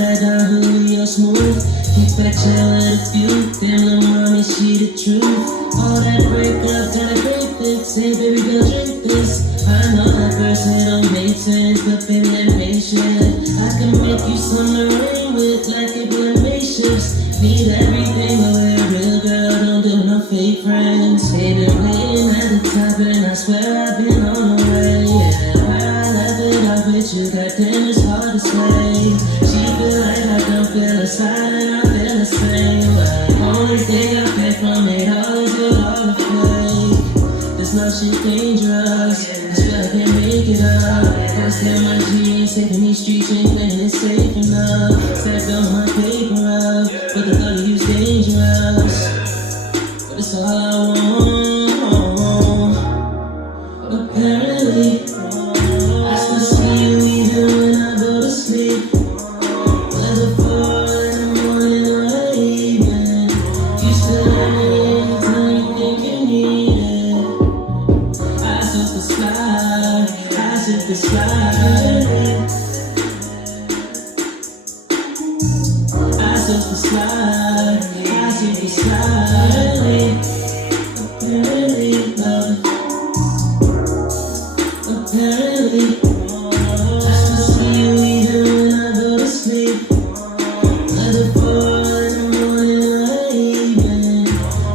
that down Julyyx smooth. Kick back, chill with a few. Damn, little mommy, she the truth. All that breakup, gotta break this. Say, baby girl, drink this. I know that verse, it don't make sense, but baby, that makes sense. I can make you something to rain with, like a blame shifts. Need everything, but we're a real girl, don't do no fake friends. They've been waiting at the top, and I swear I've been on the way. Yeah, where I left it off with you, goddamn, it's hard to say. She feel like I don't feel a side, and I feel the same way. Only thing I pay from it all is with all the fake. This love shit dangerous, I swear I can't make it up. First time my G ain't safe in these streets, ain't playing it safe enough. Said on my paper up, but the thought of you's dangerous. But it's all I want. Apparently, I still see you even when I go to sleep. Whether 4 in the morning or the evening, you still let me anytime you think you need it. I took the slide, I took the slide. I took the slide, I took the slide. Apparently, love. Apparently, I still see you even when I go to sleep. Whether 4 in the morning or the evening,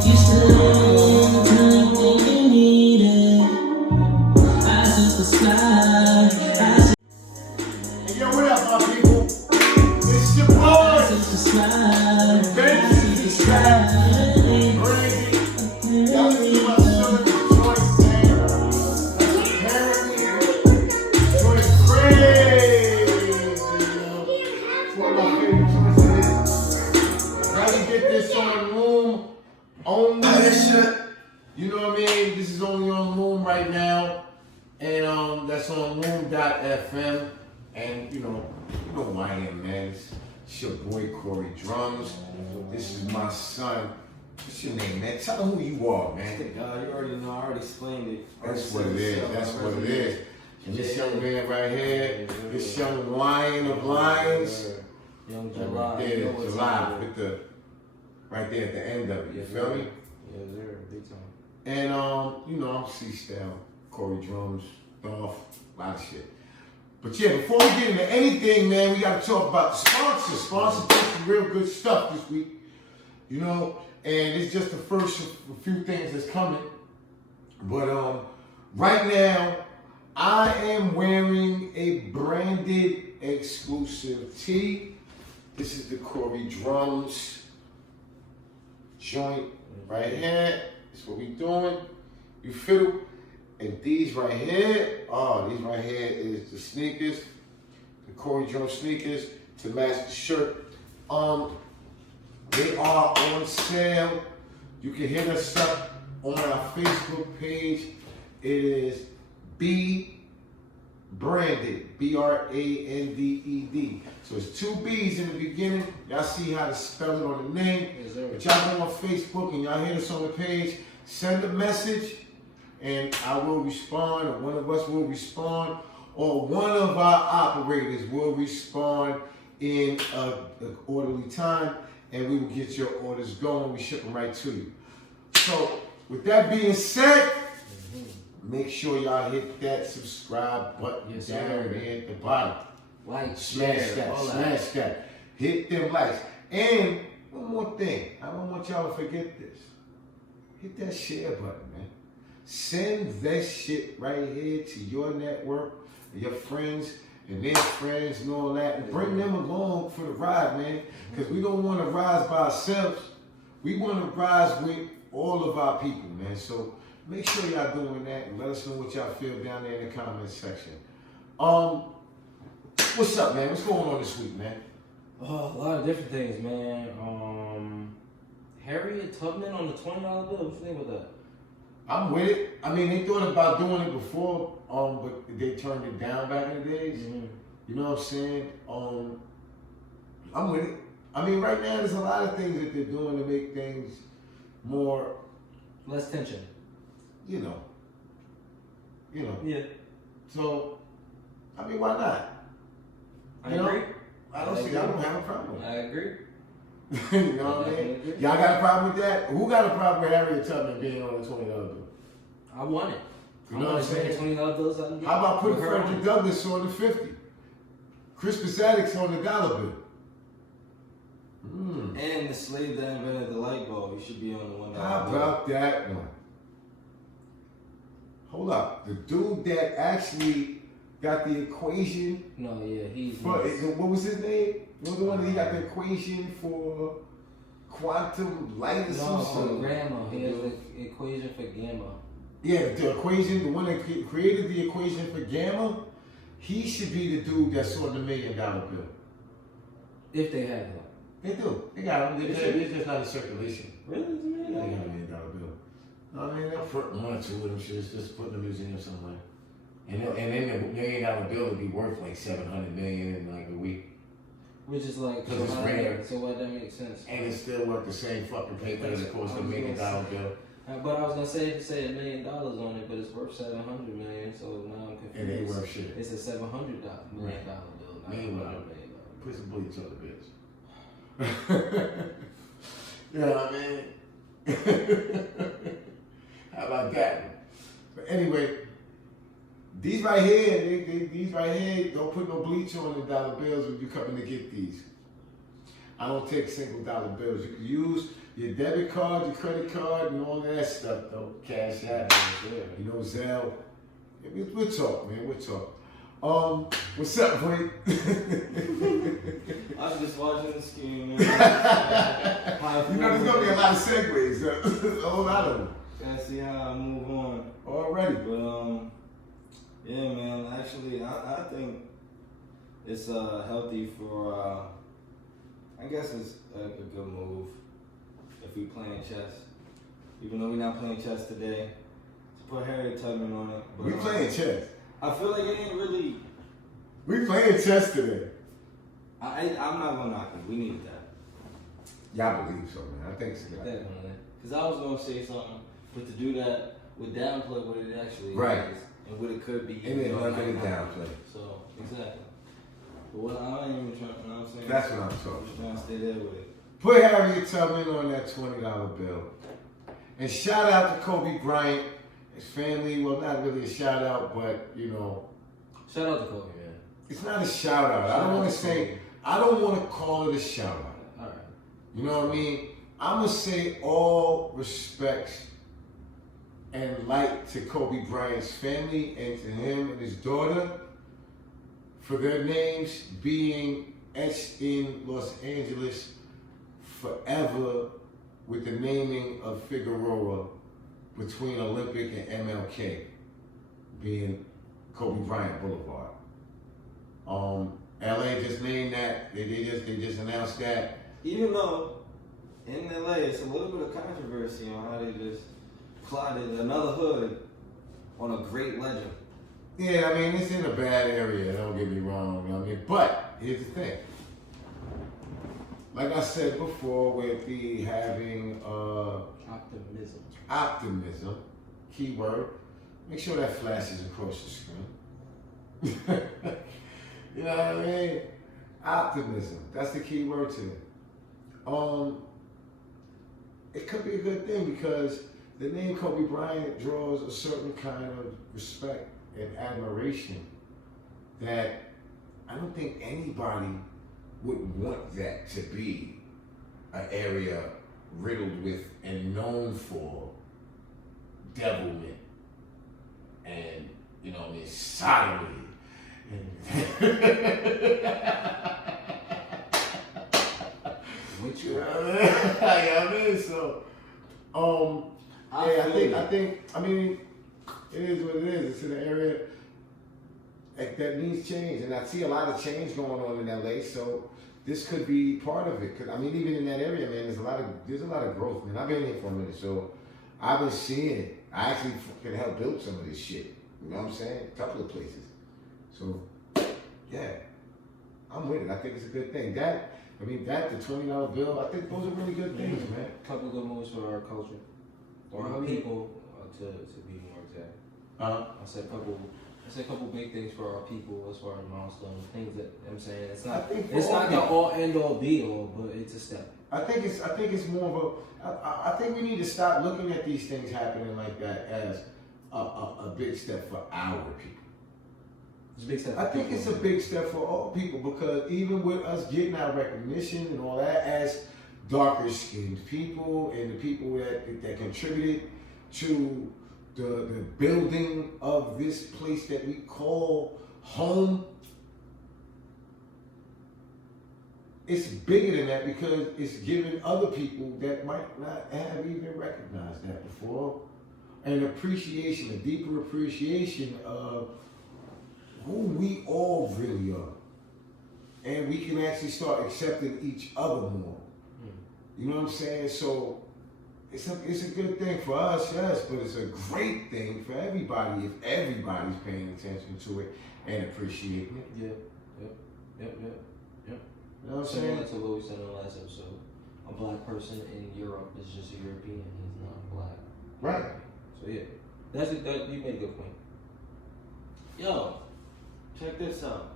you still let me anytime you think you need it. I took the slide, I took Hey, yo, what up, my people? It's your boy, the slide, I Benji, took the slide. Branded. Y'all listen to my son, Detroit, man. Apparently, Detroit crazy, yo. It's one of my favorite choices. Gotta get this on Loom only. You know what I mean? This is only on Loom right now. And that's on Loom.fm. And you know who I am, man. It's your boy Corey Drumz. This is my son. What's your name, man? Tell them who you are, man. You already know, I already explained it. That's what it is. That's what it is. And this young man right here, this young lion of lions, Young right July. there, July, with the right there at the end of it. You feel me? Yeah, there, big time. And you know, I'm C-Style, Corey Drumz, Dolph, a lot of shit. But yeah, before we get into anything, man, we gotta talk about the sponsors. Sponsors did some real good stuff this week. You know, and it's just the first few things that's coming. But right now, I am wearing a branded exclusive tee. This is the Corey Drumz joint right here. That's what we doing. You fiddle. And these right here, these right here is the sneakers, the Corey Drumz sneakers to match the shirt. They are on sale. You can hit us up on our Facebook page. It is BBRANDED, B-R-A-N-D-E-D. So it's 2 B's in the beginning. Y'all see how to spell it on the name. Yes, sir. But y'all go on Facebook and y'all hit us on the page. Send a message and I will respond, or one of us will respond, or one of our operators will respond in an orderly time, and we will get your orders going. We ship them right to you. So, with that being said, make sure y'all hit that subscribe button down there at the bottom. Like, Smash share, that, all smash that. Hit them likes. And one more thing, I don't want y'all to forget this. Hit that share button, man. Send that shit right here to your network, your friends, and their friends and all that. And bring them along for the ride, man. Because we don't want to rise by ourselves. We want to rise with all of our people, man. So make sure y'all doing that and let us know what y'all feel down there in the comment section. What's up, man? What's going on this week, man? Oh, a lot of different things, man. HARRIET TUBMAN on the $20 bill. What you think about that? I'm with it. I mean, they thought about doing it before, but they turned it down back in the days. Mm-hmm. You know what I'm saying? I'm with it. I mean, right now there's a lot of things that they're doing to make things more, Less tension. you know. Yeah. So, I mean, why not? I agree. I don't have a problem with it. I agree. You know what I mean? Y'all got a problem with that? Who got a problem with Harriet Tubman being on the $20 bill? I want it. You know what I'm saying? $20 bills. How about putting Frederick Douglass on the 50? Crispus Attucks on the dollar bill. And the slave that invented the light bulb, he should be on the $1 bill. How about that one? Hold up. The dude that actually got the equation. No, yeah, he's. What was his name? What was the one that he got the equation for quantum light or something? No, gamma. He has the equation for gamma. Yeah, the equation, the one that created the equation for gamma, he should be the dude that's on the $1 million bill. If they have him. They do. They got him. It's just not in circulation. Really? Yeah, they got $1 million bill. I mean, they'll put one or two of them shits, just put in the museum somewhere. And then the $1 million bill would be worth like $700 million in like a week. Which is like, so why that makes sense? And it's still worth the same fucking paper as it costs $1 million bill. But I was gonna say $1 million on it, but it's worth $700 million. So now I'm confused. It ain't worth shit. It's a $700 million bill. Meanwhile, put some bleach on the bitch. You know what I mean? How about that? But anyway, these right here, don't put no bleach on the dollar bills when you coming to get these. I don't take single dollar bills. You can use your debit card, your credit card, and all that stuff though. Cash out, you know, Zelle. We'll talk, man. We'll talk. What's up, Wayne? I was just watching the scheme. You know, there's gonna be a lot of segues, a whole lot of them. Gotta see how I move on already. But yeah, man. Actually, I think it's healthy for. I guess it's a good move if we playing chess. Even though we're not playing chess today, to put Harriet Tubman on it. But, we playing chess. I feel like it ain't really. We playing chess today. I'm not gonna knock it. We needed that. Y'all believe so, man. I think so. Definitely. Because I was gonna say something, but to do that would downplay what it actually is and what it could be. And then not gonna downplay. So exactly. But what I ain't even trying. You know what I'm saying? That's what I'm talking. I'm just trying to stay there with it. Put Harriet Tubman on that $20 bill. And shout out to Kobe Bryant, his family. Well, not really a shout out, but you know. Shout out to Kobe, man. It's not a shout out. I don't want to call it a shout out. All right. You know what I mean? I'm going to say all respects and light to Kobe Bryant's family and to him and his daughter for their names being etched in Los Angeles forever with the naming of Figueroa between Olympic and MLK being Kobe Bryant Boulevard. LA just named that. They just announced that. Even though in LA it's a little bit of controversy on how they just plotted another hood on a great legend. Yeah, I mean it's in a bad area. Don't get me wrong. You know what I mean, but here's the thing. Like I said before, we'll be having optimism, keyword. Make sure that flashes across the screen. You know what I mean? Optimism. That's the key word to it. It could be a good thing because the name Kobe Bryant draws a certain kind of respect and admiration that I don't think anybody would want that to be an area riddled with and known for devilment and, you know what I mean, sodomy. Which you know what I mean? So, I mean, it is what it is. It's in an area that needs change, and I see a lot of change going on in LA. So this could be part of it. Cause I mean, even in that area, man, there's a lot of growth, man. I've been here for a minute, so I've been seeing it. I actually can help build some of this shit. You know what I'm saying? A couple of places. So yeah, I'm with it. I think it's a good thing. The $20 bill, I think those are really good things, man. A couple good moves for our culture or our people, to be more exact. I said a couple It's a couple big things for our people as far as milestones, things that I'm saying. It's I not. think for It's all not the people. all end all be all, but it's a step. I think it's more of I think we need to stop looking at these things happening like that as a big step for our people. It's a big step. I think it's a big step for all people because even with us getting our recognition and all that as darker skinned people and the people that contributed to the building of this place that we call home. It's bigger than that because it's giving other people that might not have even recognized that before an appreciation, a deeper appreciation of who we all really are. And we can actually start accepting each other more. You know what I'm saying? So it's a good thing for us, yes, but it's a great thing for everybody if everybody's paying attention to it and appreciating it. Yeah. Yep. You know what I'm saying? Similar to what we said in the last episode. A black person in Europe is just a European. He's not black. Right. So yeah, that you made a good point. Yo, check this out.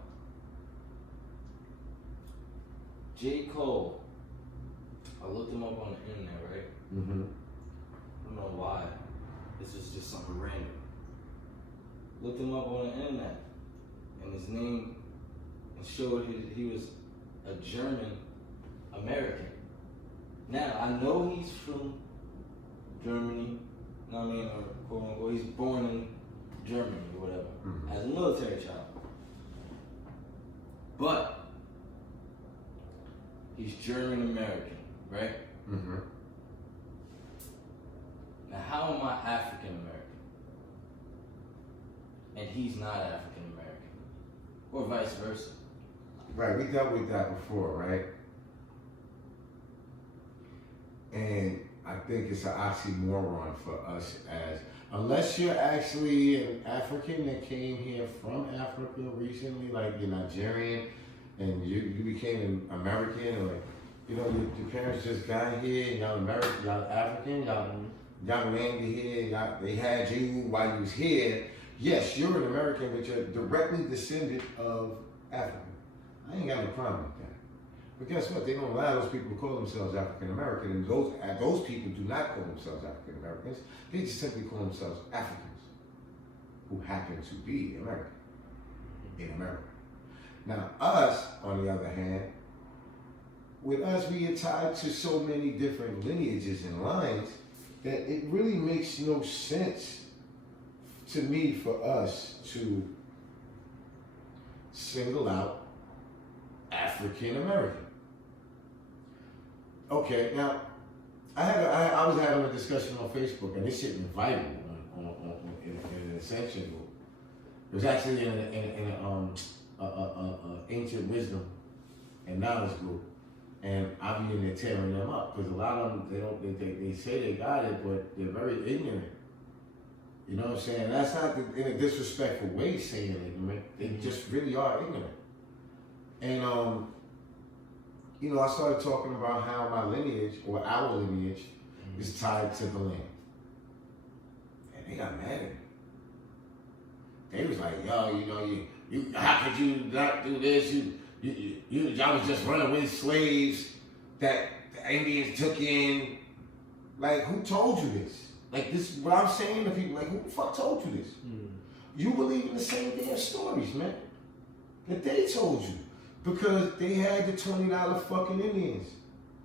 J. Cole. I looked him up on the internet, right? Mm-hmm. I don't know why. This is just something random. Looked him up on the internet, and his name showed he was a German American. Now I know he's from Germany. You know what I mean? Or quote unquote, he's born in Germany or whatever, as a military child. But he's German American, right? Mm-hmm. Now, how am I African American? And he's not African American, or vice versa. Right, we dealt with that before, right? And I think it's an oxymoron for us as, unless you're actually an African that came here from Africa recently, like you're Nigerian, and you became an American, or you know, your parents just got here, y'all American, y'all African, y'all landed here, they had you while you was here. Yes, you're an American, but you're directly descendant of Africa. I ain't got no problem with that. But guess what? They don't allow those people to call themselves African American, and those people do not call themselves African Americans. They just simply call themselves Africans, who happen to be American in America. Now, us, on the other hand, with us being tied to so many different lineages and lines, that it really makes no sense to me for us to single out African American. Okay, now I was having a discussion on Facebook, and this shit went viral in an Ascension group. It was actually in an ancient wisdom and knowledge group, and I be in there tearing them up because a lot of them they say they got it, but they're very ignorant. You know what I'm saying? That's not in a disrespectful way saying ignorant. They just really are ignorant. And you know, I started talking about how my lineage, or our lineage, is tied to the land. And they got mad at me. They was like, yo, you know, you how could you not do this? Y'all was just runaway slaves that the Indians took in. Like, who told you this? Like, this is what I'm saying to people, like, who the fuck told you this? You believe in the same damn stories, man, that they told you. Because they had the $20 fucking Indians,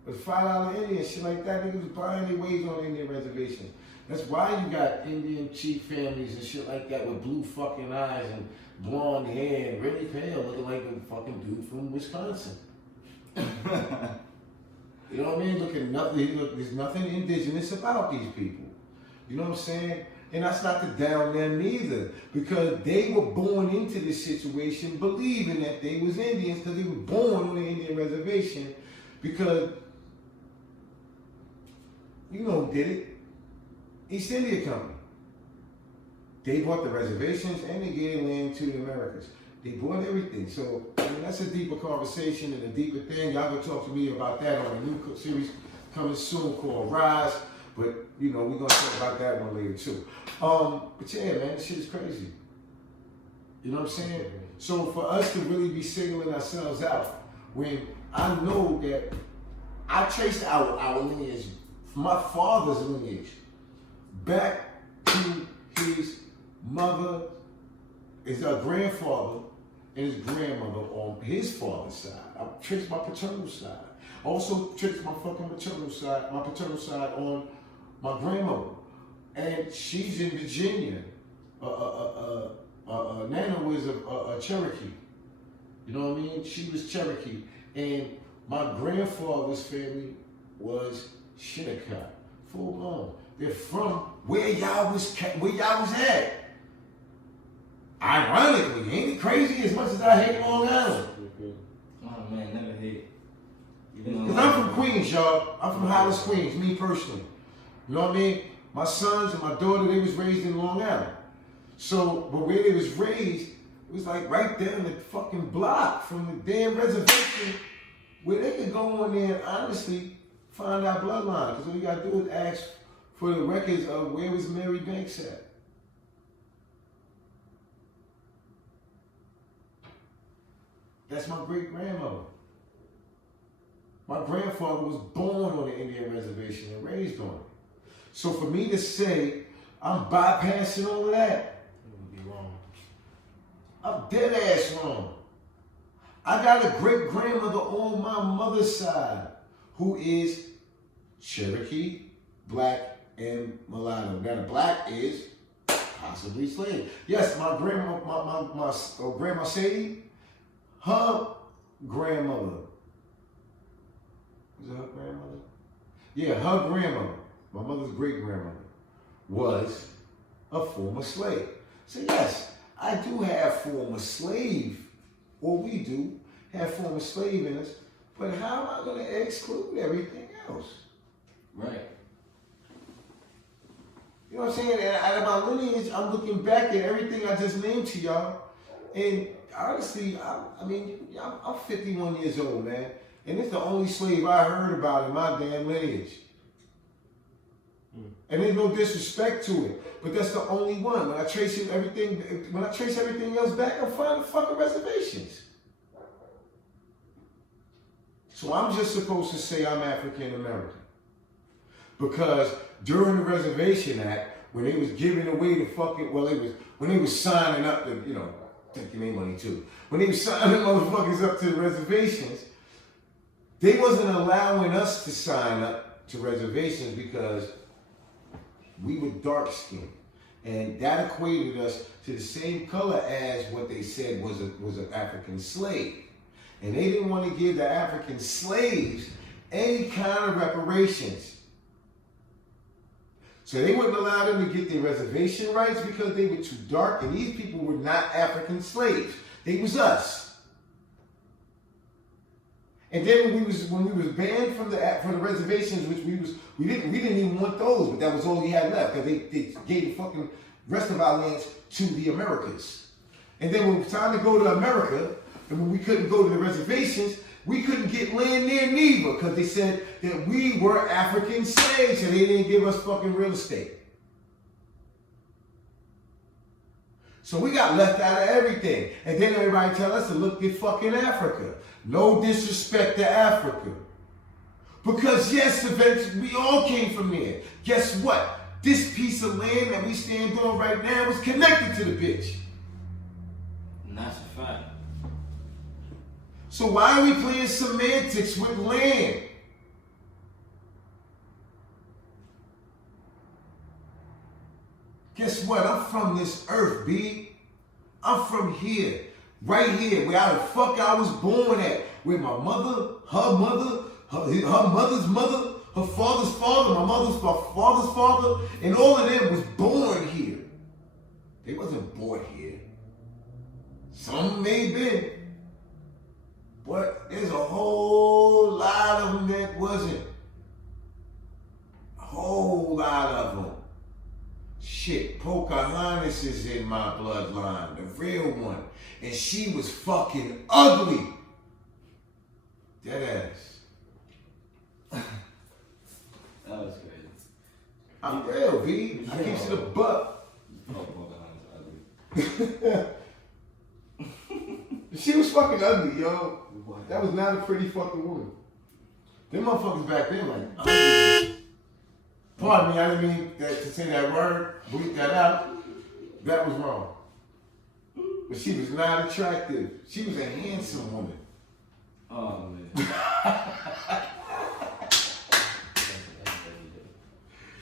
the $5 Indians, shit like that. Niggas was buying their ways on Indian reservations. That's why you got Indian chief families and shit like that with blue fucking eyes and blonde hair and really pale, looking like a fucking dude from Wisconsin. You know what I mean? There's nothing indigenous about these people. You know what I'm saying? And that's not to down them neither, because they were born into this situation believing that they was Indians because they were born on the Indian reservation, because you know who did it? East India Company. They bought the reservations and they gave land to the Americans. They bought everything. So I mean, that's a deeper conversation and a deeper thing. Y'all gonna talk to me about that on a new series coming soon called Rise. But, you know, we're going to talk about that one later, too. But, yeah, man, this shit is crazy. You know what I'm saying? So for us to really be singling ourselves out, when I know that I traced our lineage, my father's lineage, back to his mother, his grandfather, and his grandmother on his father's side. I traced my paternal side. Also traced my fucking maternal side, my paternal side on my grandmother. And she's in Virginia. Nana was a Cherokee. You know what I mean? She was Cherokee. And my grandfather's family was Shinnecock. Full blown. They're from where y'all was at. Ironically, ain't it crazy as much as I hate Long Island? Oh man, never hate. Because I'm from Queens, y'all. I'm from Hollis, Queens, me personally. You know what I mean? My sons and my daughter, they was raised in Long Island. So, but where they was raised, it was like right there in the fucking block from the damn reservation where they could go on there and honestly find our bloodline. Because all you gotta do is ask for the records of where was Mary Banks at. That's my great-grandmother. My grandfather was born on the Indian reservation and raised on it. So for me to say I'm bypassing all of that, It would be wrong. I'm dead ass wrong. I got a great-grandmother on my mother's side who is Cherokee, black, and mulatto. Now the black is possibly slave. Yes, my grandma, my grandma Sadie, her grandmother. Was it her grandmother? Yeah, her grandmother, my mother's great-grandmother, was a former slave. So yes, I do have former slave, or we do have former slave in us, but how am I going to exclude everything else? Right. You know what I'm saying? And out of my lineage, I'm looking back at everything I just named to y'all, and honestly, I'm 51 years old, man, and it's the only slave I heard about in my damn lineage. And there's no disrespect to it, but that's the only one. When I trace everything else back, I'm finding fucking reservations. So I'm just supposed to say I'm African American. Because during the Reservation Act, when they was giving away the fucking, when they was signing up to, taking their money too. When they was signing motherfuckers up to the reservations, they wasn't allowing us to sign up to reservations because we were dark skinned. And that equated us to the same color as what they said was an African slave. And they didn't want to give the African slaves any kind of reparations. So they wouldn't allow them to get their reservation rights because they were too dark, and these people were not African slaves. They was us. And then when we was banned from the reservations, which we didn't even want those, but that was all we had left because they gave the fucking rest of our lands to the Americas. And then when it was time to go to America, and when we couldn't go to the reservations, we couldn't get land there neither because they said that we were African slaves and they didn't give us fucking real estate. So we got left out of everything. And then everybody tell us to look at fucking Africa. No disrespect to Africa. Because yes, eventually we all came from there. Guess what? This piece of land that we stand on right now was connected to the bitch. And that's a fact. So why are we playing semantics with land? Guess what? I'm from this earth, B. I'm from here. Right here, where the fuck I was born at. Where my mother, her mother's mother, her father's father, my father's father, and all of them was born here. They wasn't born here. Some may have been. But there's a whole lot of them that wasn't. A whole lot of them. Shit, Pocahontas is in my bloodline, the real one. And she was fucking ugly. Dead ass. That was crazy. I'm real, B. I keep to the buck. Oh, Pocahontas ugly. yo. That was not a pretty fucking woman. Them motherfuckers back then, like, pardon me, I didn't mean to say that word, bleep that out. That was wrong. But she was not attractive. She was a handsome woman. Oh, man.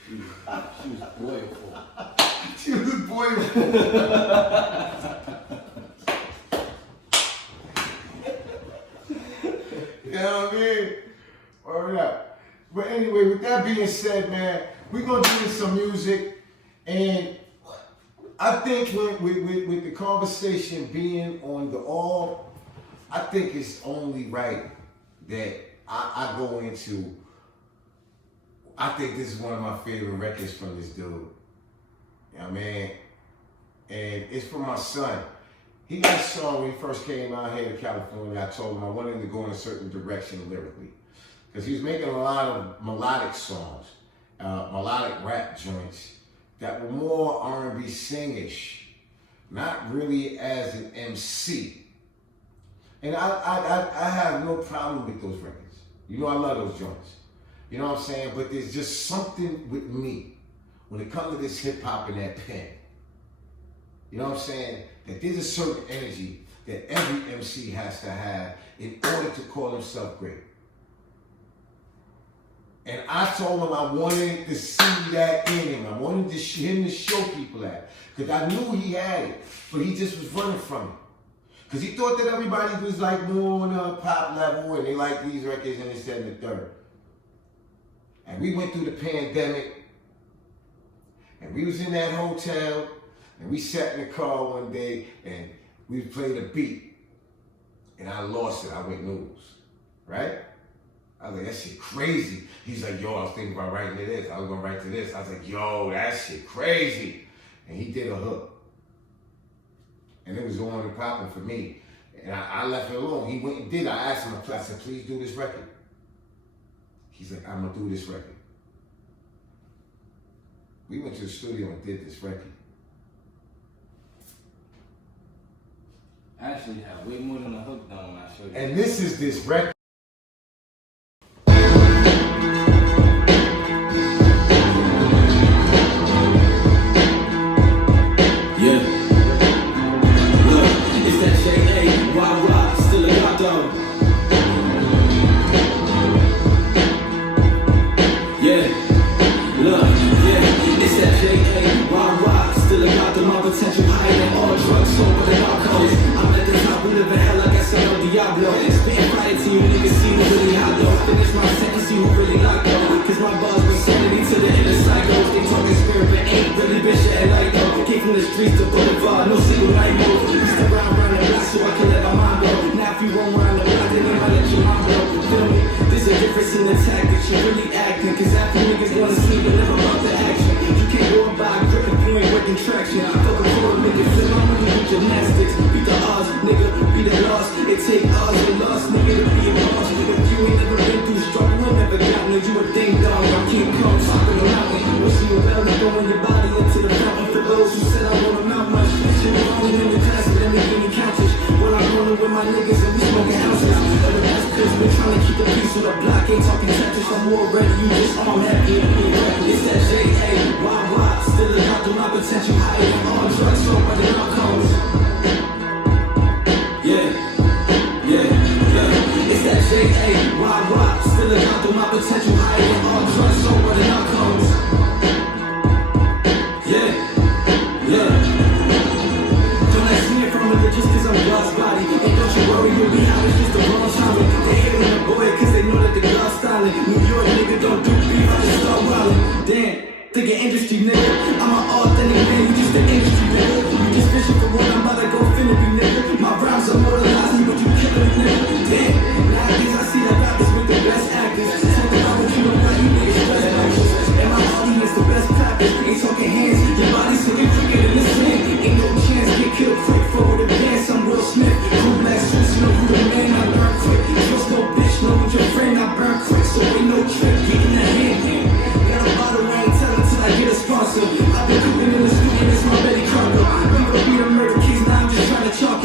She was boyful. She was boyful. You know what I mean? Word up. But anyway, with that being said, man, we're going to do some music. And I think with the conversation being on the all, I think it's only right that I go into, I think this is one of my favorite records from this dude. You know what I mean? And it's from my son. He got a song when he first came out here to California. I told him I wanted him to go in a certain direction lyrically. Because he was making a lot of melodic songs, melodic rap joints that were more R&B singish, not really as an MC. And I have no problem with those records. You know I love those joints. You know what I'm saying? But there's just something with me when it comes to this hip hop and that pen. You know what I'm saying? That there's a certain energy that every MC has to have in order to call himself great. And I told him I wanted to see that in him. I wanted him to show people that. Because I knew he had it, but he just was running from it. Because he thought that everybody was like more on a pop level and they like these records and this, that, and the third. And we went through the pandemic and we was in that hotel and we sat in the car one day and we played a beat and I lost it. I went news, right? I was like, that shit crazy. He's like, yo, I was thinking about writing to this. I was gonna write to this. I was like, yo, that shit crazy. And he did a hook. And it was on and popping for me. And I left it alone. He went and did. I asked him, I said, please do this record. He's like, I'm gonna do this record. We went to the studio and did this record. I actually have way more than a hook though when I showed you. And this is this record.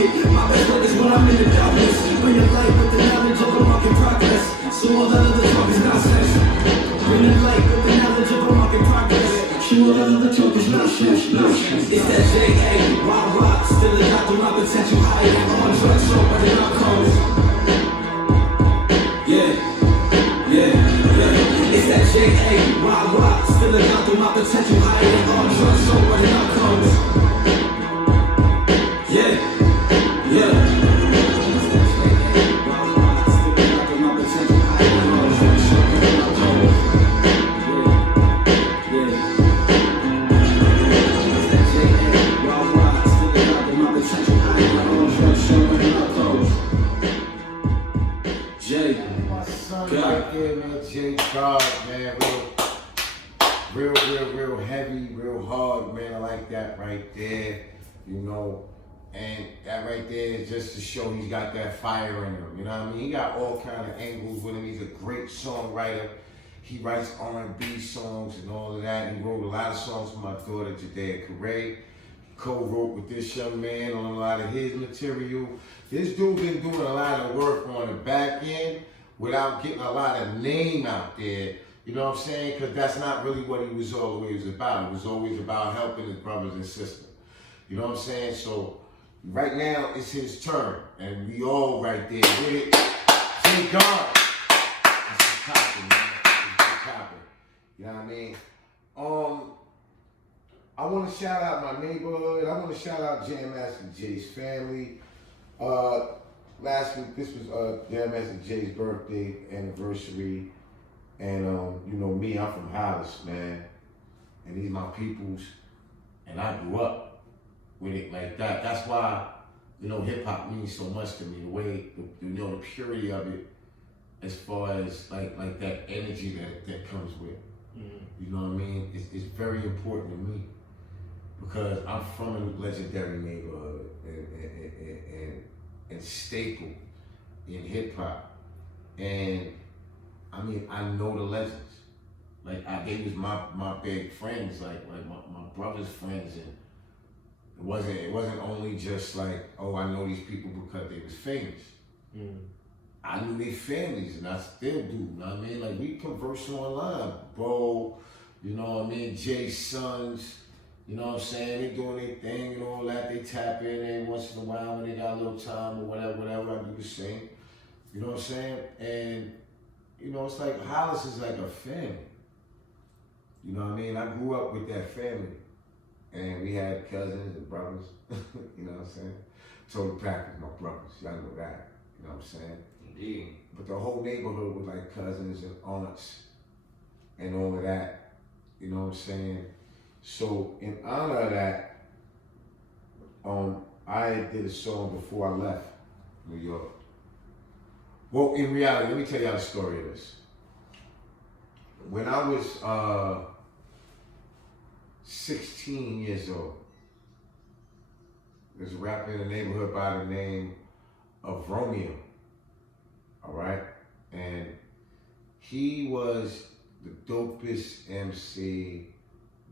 My best luck is when I'm in the darkness. Bring the All that other talk is nonsense. Bring the light with the knowledge of a market progress. All that other talk is nonsense. It's that JAYY, wild rock, still a doctor, my potential higher than on drugs, so but the outcomes. It's that JAYY, wild rock, still a doctor, my potential higher than on drugs, so but the outcomes. GAWD, man, real heavy, real hard, man. I like that right there, you know. And that right there is just to show he's got that fire in him, you know what I mean? He got all kind of angles with him. He's a great songwriter. He writes R&B songs and all of that. He wrote a lot of songs for my daughter, JAYY. Co-wrote with this young man on a lot of his material. This dude been doing a lot of work on the back end without getting a lot of name out there, you know what I'm saying? Because that's not really what he was always about. It was always about helping his brothers and sisters. You know what I'm saying? So right now it's his turn, and we all right there with it. GAWD. It's popping, man. It's popping. You know what I mean? I want to shout out my neighborhood. I want to shout out Jam Master Jay's family. Last week, this was Jam Master Jay's birthday anniversary. And, you know me, I'm from Hollis, man. And these my peoples. And I grew up with it like that. That's why, you know, hip hop means so much to me. The way, you know, the purity of it, as far as like that energy that comes with it. Mm-hmm. You know what I mean? It's very important to me. Because I'm from a legendary neighborhood and staple in hip hop. And I mean, I know the legends. Like they was my big friends, like my brother's friends, and it wasn't only just like, oh, I know these people because they was famous. Mm. I knew their families, and I still do. You know what I mean? Like we converse online, Bo, you know what I mean? Jay's sons. You know what I'm saying? They doing their thing and all that. They tap in every once in a while when they got a little time or whatever. I do the same. You know what I'm saying? And, you know, it's like Hollis is like a family. You know what I mean? I grew up with that family. And we had cousins and brothers. You know what I'm saying? Total Packers, my brothers. Y'all know that. You know what I'm saying? Indeed. But the whole neighborhood was like cousins and aunts and all of that. You know what I'm saying? So in honor of that, I did a song before I left New York. Well, in reality, let me tell y'all the story of this. When I was 16 years old, there's a rapper in the neighborhood by the name of Romeo, all right? And he was the dopest MC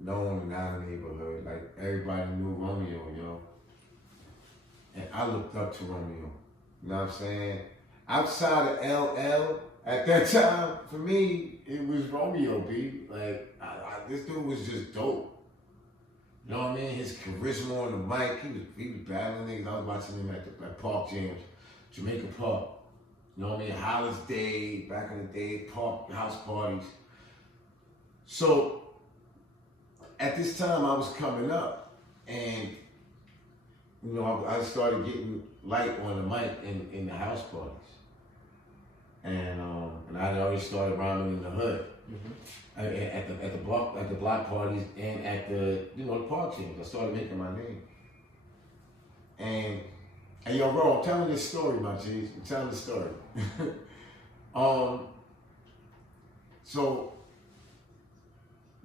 known in our neighborhood. Like everybody knew Romeo, yo. And I looked up to Romeo. You know what I'm saying? Outside of LL, at that time, for me, it was Romeo, B. Like, this dude was just dope. You know what I mean? His charisma on the mic, he was battling niggas. I was watching him at Park Jams, Jamaica Park. You know what I mean? Hollis Day, back in the day, park house parties. So, at this time, I was coming up, and you know, I started getting light on the mic in the house parties, and I had already started rhyming in the hood, at the block parties and at the the park jams. I started making my name, and yo, bro, I'm telling this story, my G's. I'm telling this story. So.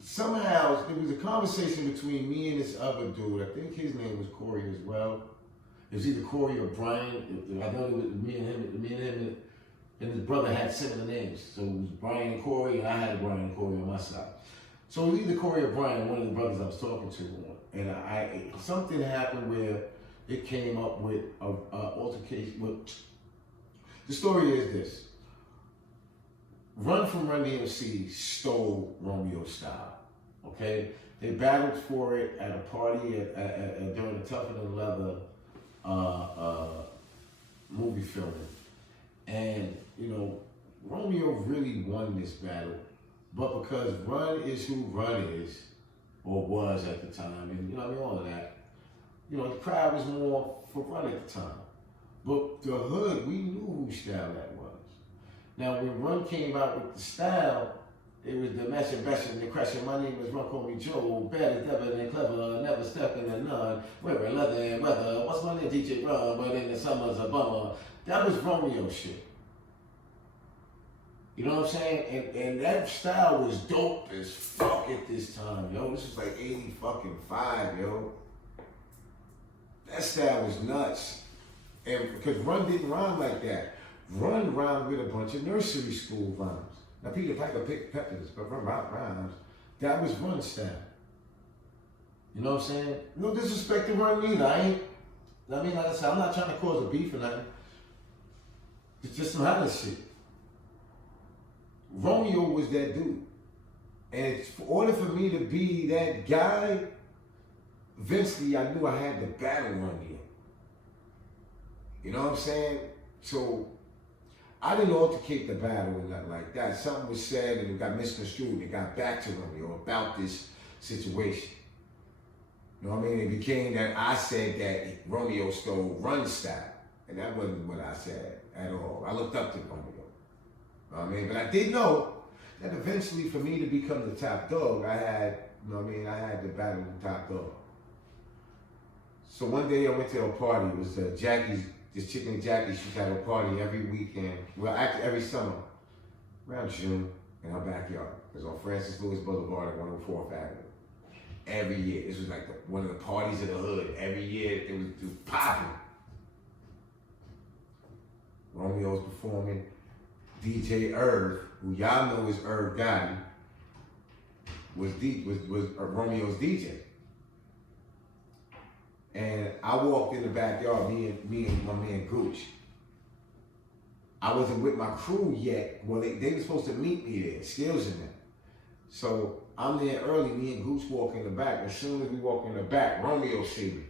Somehow, there was a conversation between me and this other dude. I think his name was Corey as well. It was either Corey or Brian. I know it was me and him and his brother had similar names. So it was Brian and Corey, and I had Brian and Corey on my side. So it was either Corey or Brian, one of the brothers I was talking to. And something happened where it came up with an altercation. The story is this. Run from Run DMC stole Romeo's style. Okay, they battled for it at a party during the Tough and Leather movie filming, and you know, Romeo really won this battle, but because Run is who Run is, or was at the time, and you know, I mean, all of that, you know, the crowd was more for Run at the time. But the hood, we knew whose style that was. Now, when Run came out with the style, it was the messing, bashing, the crashing. My name is Run, call me Joe. Bad as ever and clever, never step in the none. Wearing leather and weather. What's my name, DJ Run? But in the summer's a bummer. That was Romeo shit. You know what I'm saying? And that style was dope as fuck at this time, yo. This was like 85, yo. That style was nuts. And because Run didn't rhyme like that. Run rhymed with a bunch of nursery school rhymes. Now Peter Piper picked peppers, but Run rhymes. That was Run style. You know what I'm saying? No disrespect to Run either. I mean, like I said, I'm not trying to cause a beef or nothing. It's just some other shit. Romeo was that dude. And in order for me to be that guy, eventually I knew I had to battle Romeo. You know what I'm saying? So I didn't altercate the battle or nothing like that. Something was said and it got misconstrued and it got back to Romeo about this situation. You know what I mean? It became that I said that Romeo stole Run style. And that wasn't what I said at all. I looked up to Romeo. You know what I mean? But I did know that eventually for me to become the top dog, I had, you know what I mean, I had to battle the top dog. So one day I went to a party. It was Jackie's, this chick named Jackie. She had a party every weekend, well, actually every summer, around June, in her backyard. It was on Francis Lewis Boulevard at 104th Avenue. Every year. This was like one of the parties of the hood. Every year it was popping. Romeo was performing. DJ Irv, who y'all know is Irv GAWD, was Romeo's DJ. And I walked in the backyard, me and my man Gooch. I wasn't with my crew yet. Well, they were supposed to meet me there, Skills and them. So I'm there early, me and Gooch walk in the back. As soon as we walk in the back, Romeo see me.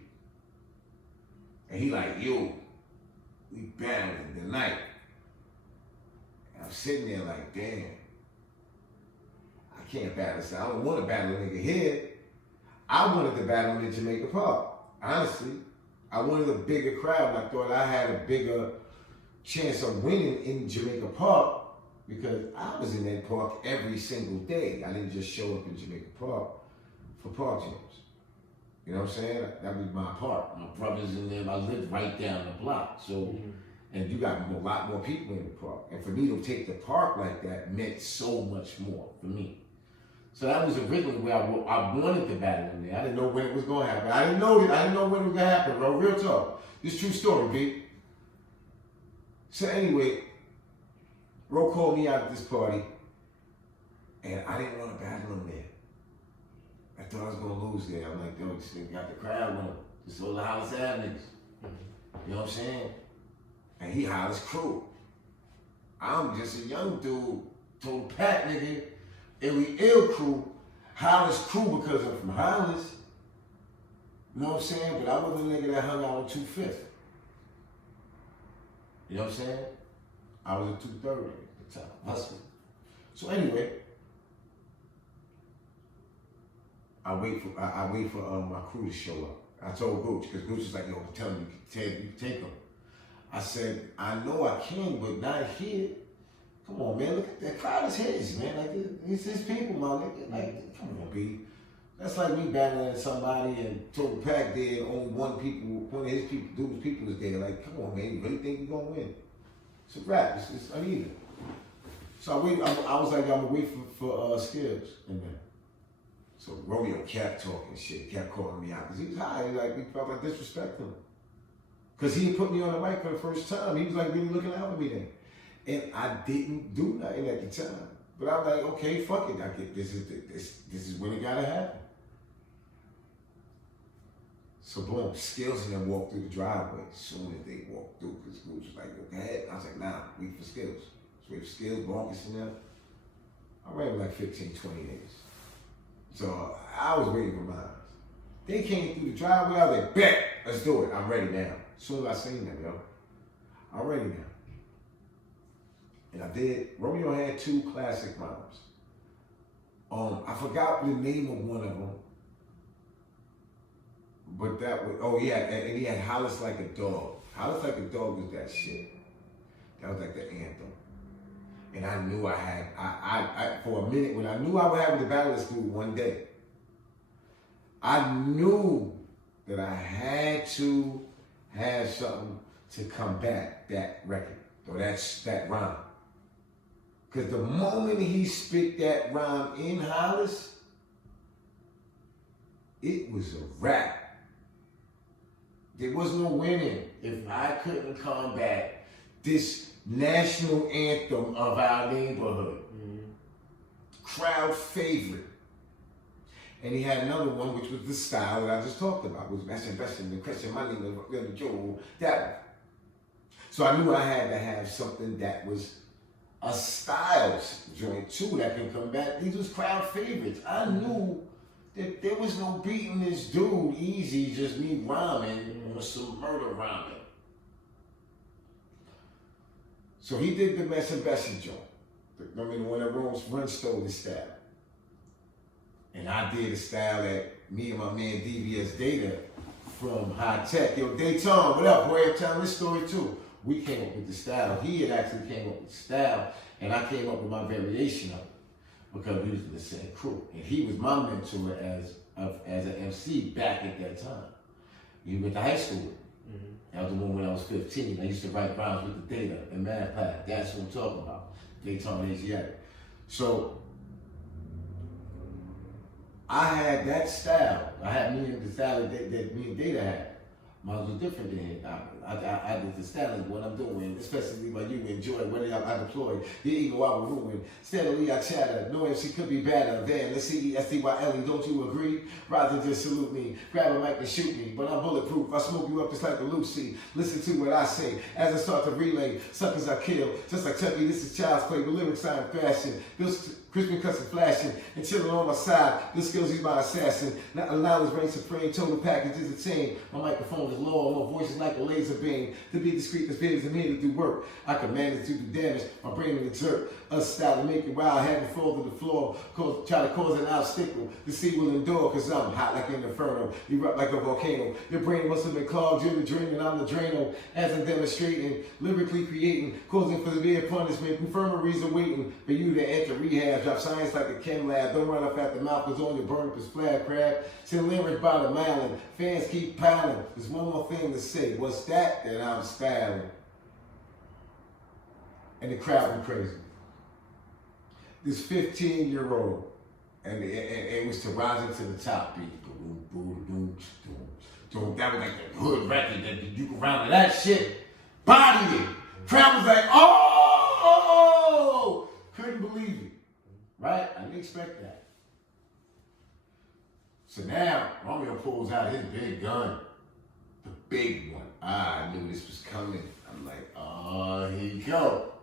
And he like, yo, we battling tonight. And I'm sitting there like, damn, I can't battle. So I don't want to battle a nigga here. I wanted to battle him in Jamaica Park. Honestly, I wanted a bigger crowd. I thought I had a bigger chance of winning in Jamaica Park because I was in that park every single day. I didn't just show up in Jamaica Park for park jams. You know what I'm saying? That was my park. My brothers and them, I lived right down the block. So, and you got a lot more people in the park. And for me to take the park like that meant so much more for me. So that was originally where I wanted to battle in there. I didn't know when it was going to happen. I didn't know when it was going to happen, bro. Real talk. This is true story, B. So anyway, Ro called me out at this party, and I didn't want to battle him there. I thought I was going to lose there. I'm like, yo, this nigga got the crowd with him. This all the Hollis Ave niggas. You know what I'm saying? And he Hollis crew. I'm just a young dude, told Pat nigga, ill crew, Hollis crew because I'm from Hollis. You know what I'm saying? But I wasn't a nigga that hung out on 2/5. You know what I'm saying? I was a 230 at the time, hustling. So anyway, I wait for my crew to show up. I told Gooch, because Gooch was like, yo, tell him you can take him. I said, I know I can, but not here. Come on, man, look at that crowd is his, man. Like, it's his people, my nigga. Like, come on, B. That's like me battling somebody and Total Pack there and only one of his people, dude's people is there. Like, come on, man, you really think you're gonna win? It's a rap, it's uneven. So I was like, I'm gonna wait for Skills in there. So Romeo kept talking shit, kept calling me out. Cause he was high, like, we felt like disrespecting him. Cause he put me on the mic for the first time. He was like really looking out for me then. And I didn't do nothing at the time. But I was like, okay, fuck it. I get this is when it gotta happen. So boom, Skills and them walked through the driveway as soon as they walked through, because Gooch was like, go ahead. I was like, nah, wait for Skills. So wait for Skills, Marcus and them. I ran like 15, 20 niggas. So I was waiting for mine. They came through the driveway. I was like, bet, let's do it. I'm ready now. As soon as I seen them, yo, I'm ready now. And I did. Romeo had 2 classic rhymes. I forgot the name of one of them. But that was, oh yeah, and he had Hollis Like a Dog. Hollis Like a Dog was that shit. That was like the anthem. And I knew I had, I for a minute, when I knew I would have the battle at school one day, I knew that I had to have something to combat that record, or that rhyme. Because the moment he spit that rhyme in Hollis, it was a wrap. There was no winning if I couldn't combat this national anthem of our neighborhood. Crowd favorite. And he had another one, which was the style that I just talked about, was investing the question, my name was Joe, that one. So I knew I had to have something that was a styles joint too that can combat. These was crowd favorites. I knew that there was no beating this dude easy, just me rhyming or some murder rhyming. So he did the Mess and Bessie joint. I mean, the one that Run stole his style. And I did a style that me and my man DVS Data from High Tech. Yo, Dayton, what up, boy? I'm telling this story too. We came up with the style. He had actually came up with the style, and I came up with my variation of it because we was in the same crew. And he was my mentor as an MC back at that time. You went to high school with. That was the one when I was 15. I used to write rhymes with the Data and Math Pad. That's what I'm talking about. Dayton Asiatic. So I had that style. I had me and the style that me and Data had. Mine was different than him. I did the style of what I'm doing, especially while you enjoy what I deploy. The ego I will ruin. Steadily I chatter. No MC could be better than the CESTYLE. Don't you agree? Rather just salute me. Grab a mic and shoot me. But I'm bulletproof. I smoke you up just like a Lucy. Listen to what I say as I start to relay. Suckers I kill. Just like Chucky, this is child's play. But lyrics I am fashion. Crispin cussing flashing and chilling on my side. The skills he's my assassin. Not allowed reign supreme. Total package is a chain. My microphone is low. My voice is like a laser beam. To be discreet, this videos I'm here to do work. I can manage to do damage. My brain will exert. Us style to make it wild. Have it fall to the floor. Try to cause an obstacle. The sea will endure because I'm hot like an inferno. Erupt like a volcano. Your brain must have been clogged. You're the dream and I'm the Drano. As I'm demonstrating, lyrically creating, causing for severe punishment. Infirmaries are waiting for you to enter rehab. Drop science like a chem lab. Don't run up at the mouth because on your burn up his flab crab. Send lyrics by the mile. Fans keep piling. There's one more thing to say. What's that I'm styling? And the crowd went crazy. This 15-year-old, and it was to rise into the top beat. That was like the hood record that you can rhyme to that shit. Bodied it. Crowd was like, oh! Couldn't believe it. Right? I didn't expect that. So now, Romeo pulls out his big gun. The big one. I knew this was coming. I'm like, oh, here you go.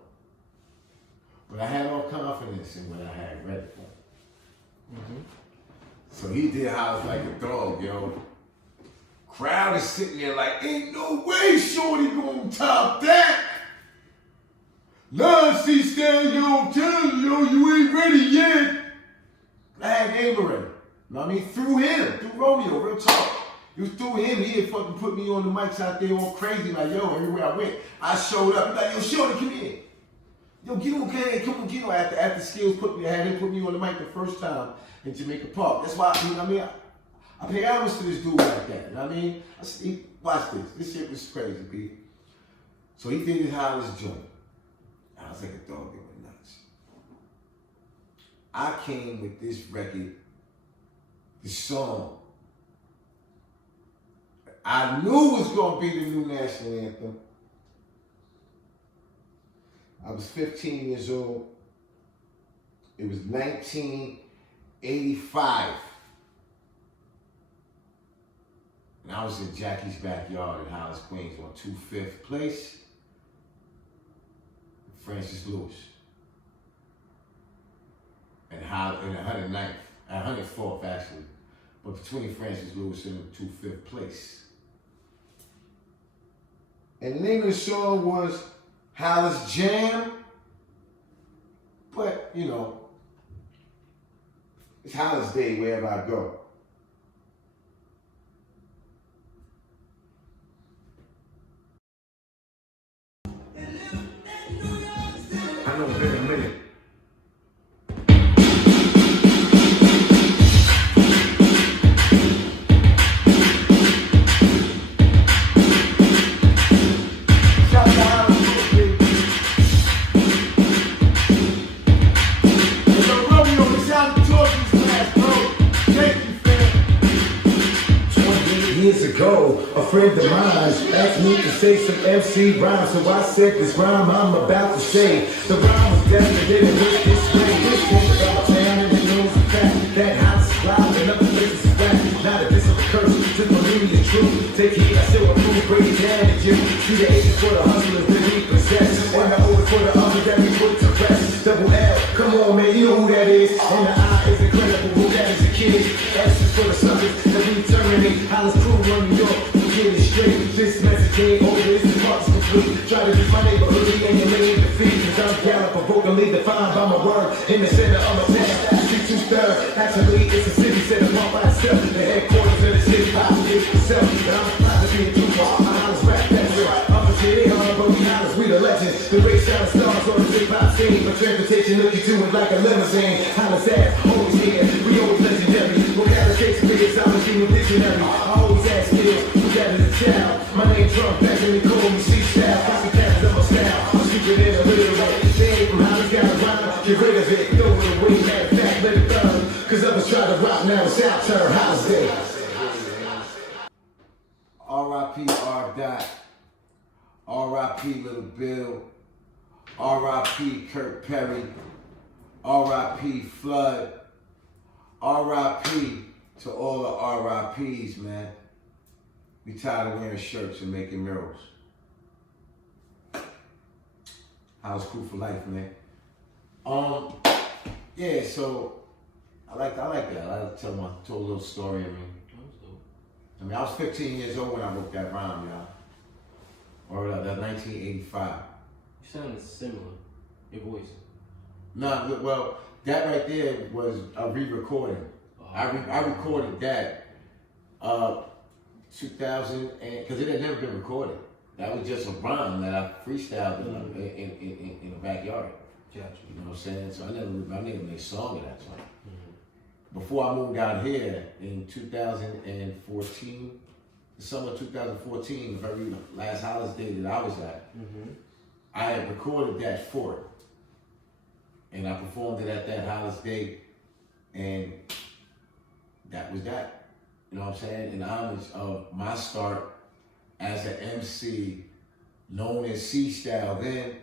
But I had all confidence in what I had ready for. So he did House Like a Dog, yo. Crowd is sitting there like, ain't no way Shorty gonna top that. Love C stereo, tell you, you ain't ready yet. I had game already. You know what I mean? Through him, through Romeo, real talk. It was through him. He had fucking put me on the mics out there all crazy, like, yo, everywhere I went, I showed up. He's like, yo, Shorty, come here. Yo, get on, okay, come on, get on. After Skills had him put me on the mic the first time in Jamaica Park. That's why, you know what I mean? I pay homage to this dude like that. You know what I mean? Watch this. This shit was crazy, B. So he did his hottest joint. I was like a dog that went nuts. I came with this record, this song. I knew it was going to be the new national anthem. I was 15 years old. It was 1985. And I was in Jackie's backyard in Hollis, Queens on 25th Place. Francis Lewis. 109th, 104th actually. But between Francis Lewis and 25th place. And the name of the song was Hollis Jam. But, you know, it's Hollis Day wherever I go. I know it's been a minute. Shout out to Hollis, baby. Hey, yo, Romeo, it's out to talk these class, bro. Thank you, fam. 28 years ago, a friend of mine asked me to say some MC rhymes, so I said this rhyme I'm about to say. The rhyme was definitely with this way. This thing about town and it knows the fact that house is wild and other places is whack. Not a diss of a curse, just believe the truth. Take heed, I still approve, break it down to you. See the A's for the hustlers that we possess, and the O's for the others that we put to rest. Double L, come on man, you know who that is. And the I is incredible, who that is a kid. S is for the suckers that we terminate. Hollis crew run New York, we get it straight. This message ain't over, this is parts complete. Try to do my neighborhood and you may defeat. Cause I'm Gallup, vocally defined by my word. In the center of a town, street 2/3. Actually, it's a city set apart by itself. The headquarters of the city, pop is itself. And I'm proud to be a true part. My Hollis rap, that's right. I'm a shit, they hard, but we Hollis, we the legends. The race sound stars on the hip hop scene. But transportation look you to it like a limousine. Hollis ass, always here, we always legendary. Vocabulary Shakespeare, I'm a human dictionary. I always ask skills, who that is a child. My name Drumz, back when they call me C-style. Copycats of my style, I'm stupid in a little way. They ain't from Hollis, got a rhyme, get rid of it, throw it away. Matter of fact, let it burn. Cause others try to rock, now it's our turn. Hollis Day. R.I.P. R. Dot. R.I.P. Little Bill. R.I.P. Kurt Perry. R.I.P. Flood. R.I.P. to all the R.I.Ps, man. We tired of wearing shirts and making murals. Hollis crew for life, man. Yeah, so I like that. I like to tell a little story. I mean, I was 15 years old when I wrote that rhyme, y'all. Or that 1985. You sounded similar, your voice. No, well, that right there was a re-recording. I recorded that 2000, because it had never been recorded. That was just a rhyme that I freestyled in the backyard. Gotcha. You know what I'm saying? So I never made a song of that song. Before I moved out here in 2014, the summer of 2014, the very last Hollis Day that I was at, I had recorded that for it. And I performed it at that Hollis Day, and that was that. You know what I'm saying? In homage of my start as an MC, known as C-Style then,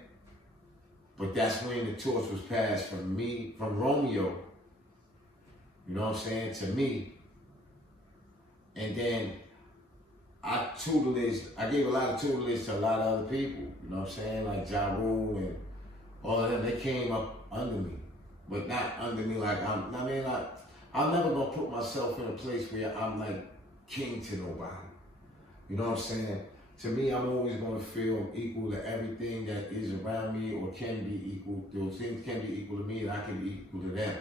but that's when the torch was passed from me, from Romeo, you know what I'm saying, to me. And then I gave a lot of tutelage to a lot of other people, you know what I'm saying, like JAYY and all of them. They came up under me, but not under me like I'm never gonna put myself in a place where I'm like king to nobody. You know what I'm saying? To me, I'm always gonna feel equal to everything that is around me, or can be equal. Those things can be equal to me, and I can be equal to them.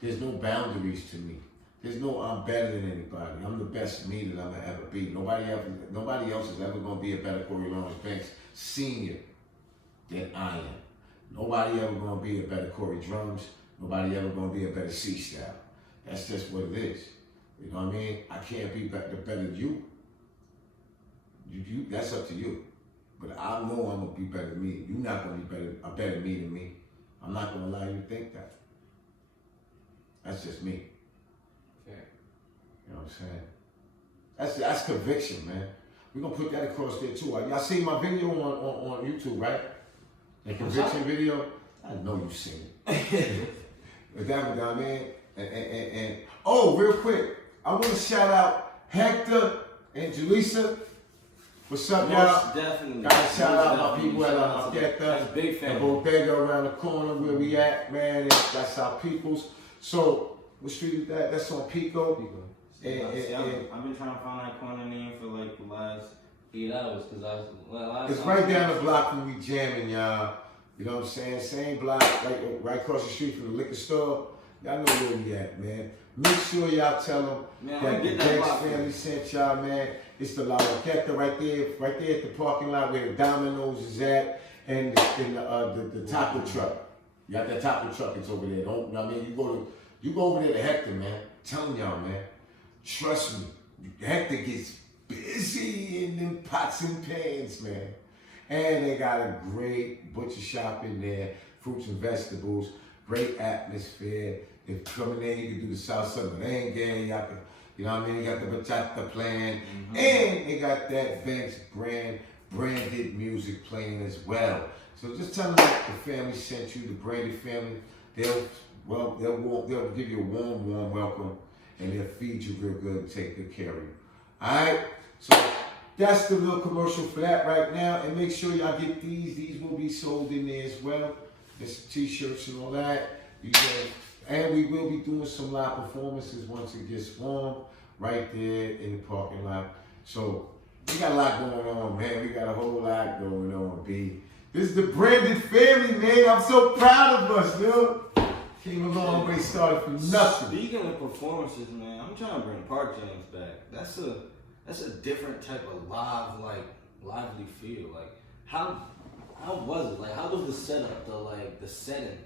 There's no boundaries to me. There's no I'm better than anybody. I'm the best me that I'm gonna ever be. Nobody else is ever gonna be a better Corey Lawrence Banks Senior than I am. Nobody ever gonna be a better Corey Drumz. Nobody ever gonna be a better C-Style. That's just what it is. You know what I mean? I can't be better than you. That's up to you. But I know I'm gonna be better than me. You're not gonna be a better me than me. I'm not gonna allow you to think that. That's just me. Fair. You know what I'm saying? That's conviction, man. We're gonna put that across there too. Y'all seen my video on YouTube, right? The conviction video. I know you've seen it. But that was, man. And oh, real quick, I want to shout out Hector and Julyyx. What's up, y'all? Most definitely. Gotta shout out my people at Hector. That's big fan. The bodega around the corner where we at, man. That's our peoples. So, what street is that? That's on Pico. I've been trying to find that corner name for like the last 8 hours because I was. It's right down the block from we jamming, y'all. You know what I'm saying? Same block, right across the street from the liquor store. Y'all know where we at, man. Make sure y'all tell them that the Banks family sent y'all, man. It's the La Roqueta right there at the parking lot where the Domino's is at, and the taco truck. You got that taco truck, it's over there. I mean, you go over there to Hector, man. I'm telling y'all, man. Trust me, Hector gets busy in them pots and pans, man. And they got a great butcher shop in there, fruits and vegetables, great atmosphere. If you come in there, you can do the salsa merengue, y'all can, you know what I mean? They got the bachata playing, and they got that Banks branded music playing as well. So just tell them that the family sent you, the Branded family. They'll give you a warm welcome, and they'll feed you real good and take good care of you. All right? So that's the little commercial for that right now. And make sure y'all get these. These will be sold in there as well. There's t-shirts and all that. And we will be doing some live performances once it gets warm right there in the parking lot. So we got a lot going on, man. We got a whole lot going on, B. This is the Branded family, man. I'm so proud of us, dude. Came a long way, started from nothing. Speaking of performances, man, I'm trying to bring Park James back. That's a different type of lively feel. Like how was it? Like how was the setup? The setting.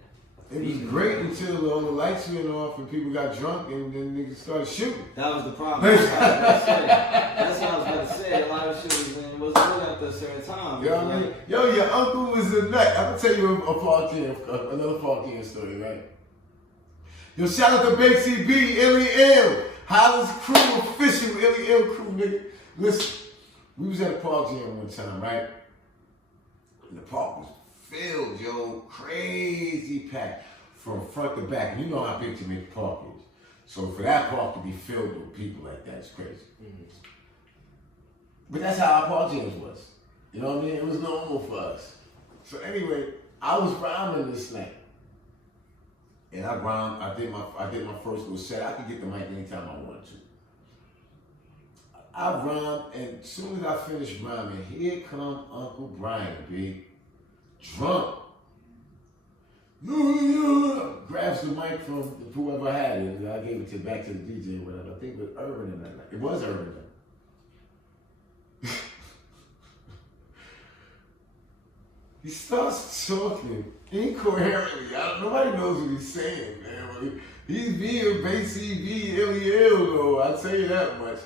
It was great until all the lights went off and people got drunk and then niggas started shooting. That was the problem. That's what I was about to say. A lot of shit wasn't good at a certain time. You know what I mean? Yo, your uncle was a nut. I'm gonna tell you another Park Jam story, right? Yo, shout out to Banksy B, Illy Ill, Hollis crew, official Illy Ill crew, nigga. Listen, we was at a Park Jam one time, right? And the park was filled, yo, crazy packed from front to back. You know how big Jamaica Park is. So for that park to be filled with people like that is crazy. But that's how our Park Jams was. You know what I mean? It was normal for us. So anyway, I was rhyming this night. And I rhymed, I did my first little set. I could get the mic anytime I wanted to. I rhymed, and as soon as I finished rhyming, here come Uncle Brian, B. Drunk. Grabs the mic from whoever had it. I gave it back to the DJ or whatever. I think it was Urban in that night. It was Urban. He starts talking incoherently. Nobody knows what he's saying, man. He's being basically ill, though. I'll tell you that much.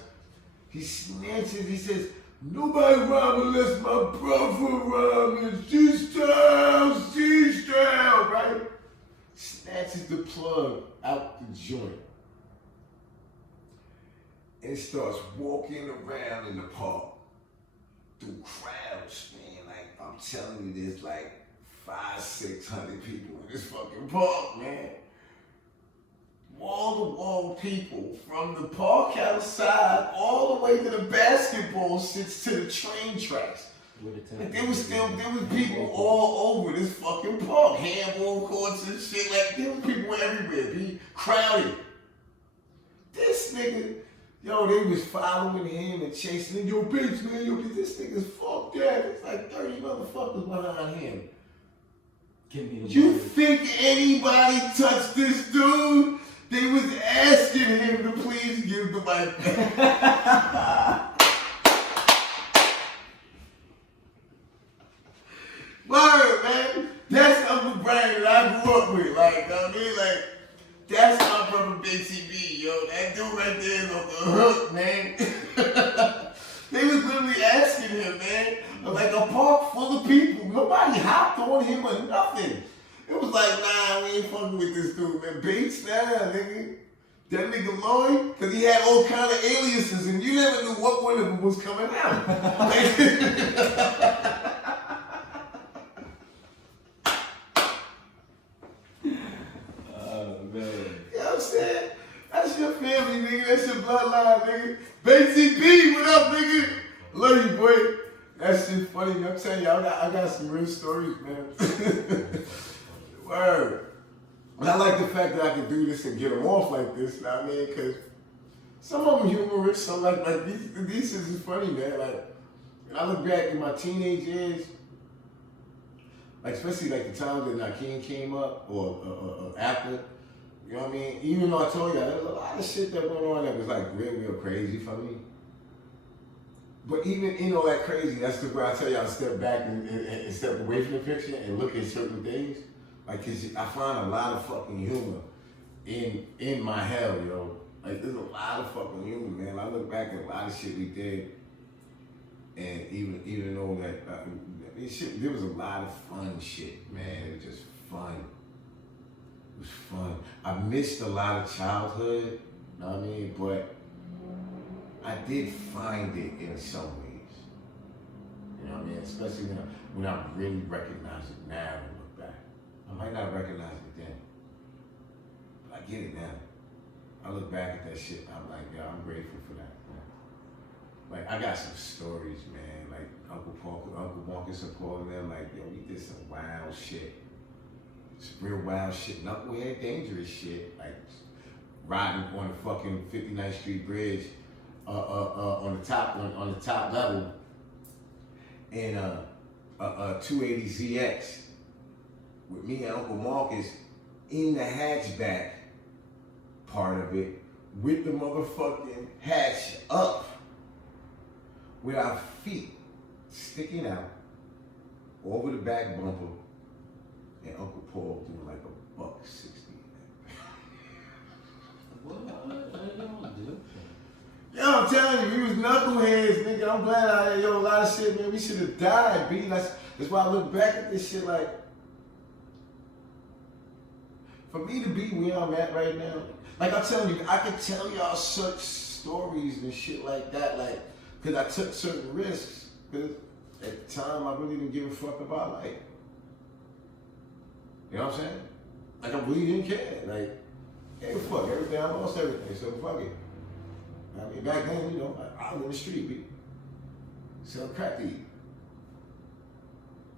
He snatches, he says, nobody rhyme unless my brother rhyme. G-style, right? Snatches the plug out the joint and starts walking around in the park through crowds, man. Like, I'm telling you, there's like 500-600 people in this fucking park, man. Wall-to-wall people from the park outside all the way to the basketball sits to the train tracks. And there was people all over this fucking park, handball courts and shit. Like there was people everywhere, be crowded. This nigga, yo, they was following him and chasing him. Yo, bitch, man, yo, this nigga's fucked that. It's like 30 motherfuckers behind him. You think anybody touched this dude? They was asking him to please give the mic back. Word, man. That's Uncle Brian that I grew up with. Like, I mean, like, that's my brother Big TV, yo. That dude right there is on the hook, man. They was literally asking him, man. Like a park full of people. Nobody hopped on him or nothing. It was like, nah, we ain't fucking with this dude, man. Bates, nah, nigga. That nigga Lloyd, because he had all kind of aliases, and you never knew what one of them was coming out. Oh, man. You know what I'm saying? That's your family, nigga. That's your bloodline, nigga. Batesy B, what up, nigga? Love you, boy. That shit funny. I'm telling you, I got some real stories, man. Word. And I like the fact that I can do this and get them off like this, you know what I mean? Because some of them humorous, some like these is funny, man. Like, when I look back in my teenage years, like especially like the times that Nakeem came up or after, you know what I mean? Even though I told you, there's a lot of shit that went on that was like real crazy for me. But even in all that crazy, that's the where I tell y'all to step back and step away from the picture and look at certain things. Like, cause I find a lot of fucking humor in my hell, yo. Like, there's a lot of fucking humor, man. I look back at a lot of shit we did, and even though that shit, there was a lot of fun shit, man. It was just fun. It was fun. I missed a lot of childhood, you know what I mean? But I did find it in some ways. You know what I mean? Especially when I really recognize it now and look back. I might not recognize it then, but I get it now. I look back at that shit and I'm like, yeah, I'm grateful for that, man. Like, I got some stories, man. Like, Uncle Marcus and Paul and them, like, yo, we did some wild shit. Some real wild shit. Knucklehead dangerous shit. Like, riding on the fucking 59th Street Bridge on the top level in a 280ZX with me and Uncle Marcus in the hatchback part of it with the motherfucking hatch up with our feet sticking out over the back bumper and Uncle Paul doing like $1.60. What y'all do? Yo, I'm telling you, we was knuckleheads, nigga. I'm glad a lot of shit, man. We should have died, B. That's why I look back at this shit like, for me to be where I'm at right now, like I'm telling you, I can tell y'all such stories and shit like that, like, cause I took certain risks, cause at the time I really didn't give a fuck about life. You know what I'm saying? Like I really didn't care. Like, hey, fuck everything, I lost everything, so fuck it. I mean, back then, you know, I was in the street, B. Sell crack to eat.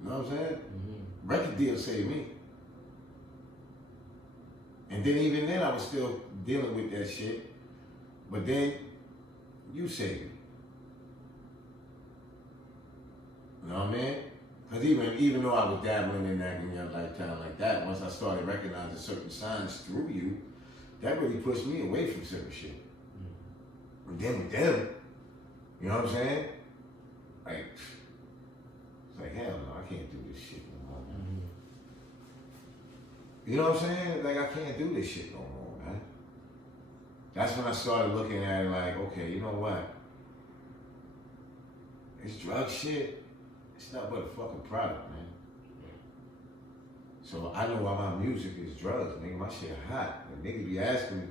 You know what I'm saying? Mm-hmm. Record deal saved me. And then even then, I was still dealing with that shit. But then, you saved me. You know what I mean? Because even though I was dabbling in that in your lifetime like that, once I started recognizing certain signs through you, that really pushed me away from certain shit. And then with them, you know what I'm saying? Like, it's like, hell no, I can't do this shit no more. Mm-hmm. You know what I'm saying? Like, I can't do this shit no more, man. That's when I started looking at it like, okay, you know what? This drug shit, it's not but a fucking product, man. So I know why my music is drugs, nigga. My shit hot. And niggas be asking me,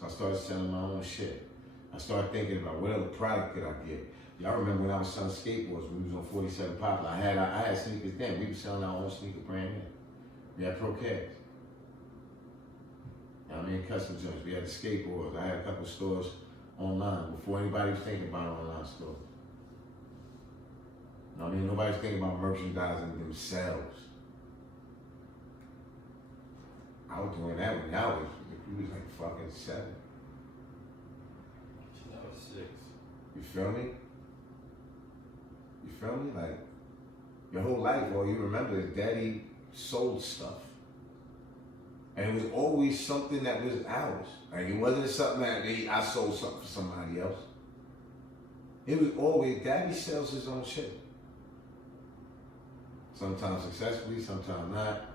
so I started selling my own shit. I started thinking about what other product could I get. Y'all remember when I was selling skateboards, when we was on 47 Poplar, I had sneakers then. We were selling our own sneaker brand then. We had Pro Cats. I mean, custom joints. We had the skateboards. I had a couple stores online before anybody was thinking about an online store. I mean, nobody's thinking about merchandising themselves. I was doing that when I was like fucking 7. I was 6. You feel me? You feel me? Like, your whole life, all you remember is daddy sold stuff. And it was always something that was ours. Like, it wasn't something that I sold something for somebody else. It was always, daddy sells his own shit. Sometimes successfully, sometimes not.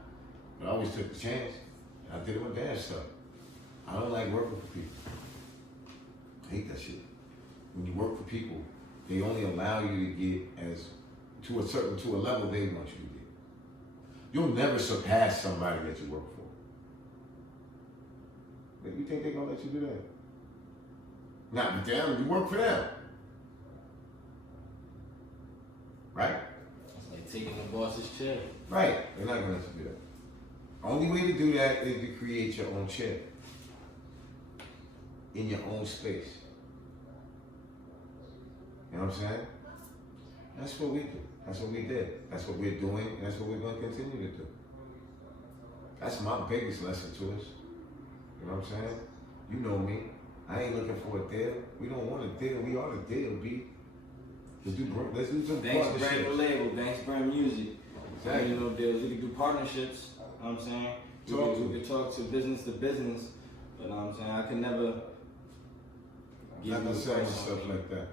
But I always took the chance. I did it with bad stuff. I don't like working for people. I hate that shit. When you work for people, they only allow you to get to a level they want you to get. You'll never surpass somebody that you work for. But you think they're gonna let you do that? Not with them, you work for them. Right? It's like taking the boss's chair. Right, they're not gonna let you do that. Only way to do that is to create your own chair. In your own space. You know what I'm saying? That's what we do. That's what we did. That's what we're doing, and that's what we're gonna continue to do. That's my biggest lesson to us. You know what I'm saying? You know me. I ain't looking for a deal. We don't want a deal. We are the deal, B. Let's do some Banks brand partnerships. the label, Banks brand music. Exactly. You know, deals. We can do partnerships. You know what I'm saying? We can talk to business, but you know what I'm saying? I can never I'm not gonna sell myself like that.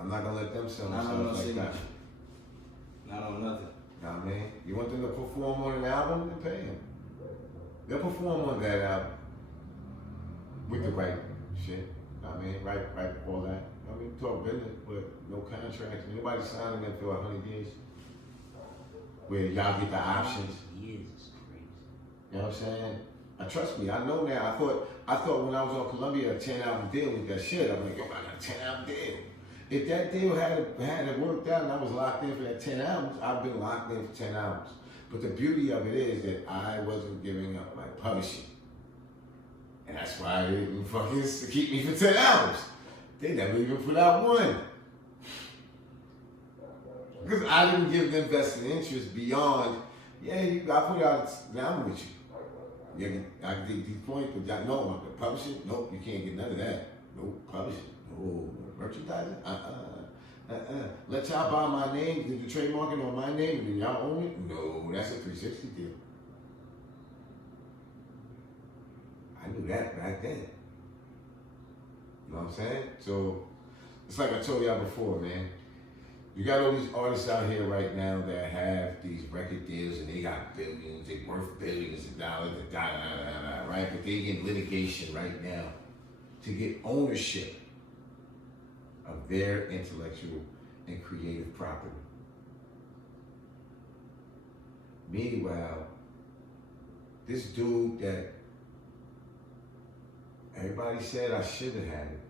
I'm not gonna let them sell Not on no themselves like that. signature. Not on nothing. Nah, man. You want them to perform on an album? Then pay them. They'll perform on that album with the right shit. I mean, right, all that. I mean, talk business, but no contracts. Nobody signing them for 100 years. Where y'all get the options. Years is crazy. You know what I'm saying? Trust me, I know now. I thought when I was on Columbia, a 10-album deal with that shit. I'm like, yo, I got a 10-album deal. If that deal had it worked out and I was locked in for that 10 albums, I've been locked in for 10 albums. But the beauty of it is that I wasn't giving up my publishing. And that's why they didn't fucking keep me for 10 albums. They never even put out one. Because I didn't give them vested interest beyond, yeah, I put out, now I'm with you. Yeah, I can take these points, but y'all know I'm publishing. Nope, you can't get none of that. Nope, publishing. No, merchandising. Let y'all buy my name, do the trademarking on my name, and then y'all own it. No, that's a 360 deal. I knew that back then. You know what I'm saying? So it's like I told y'all before, man. You got all these artists out here right now that have these record deals and they got billions, they worth billions of dollars, right? But they get litigation right now to get ownership of their intellectual and creative property. Meanwhile, this dude that everybody said I should have had it,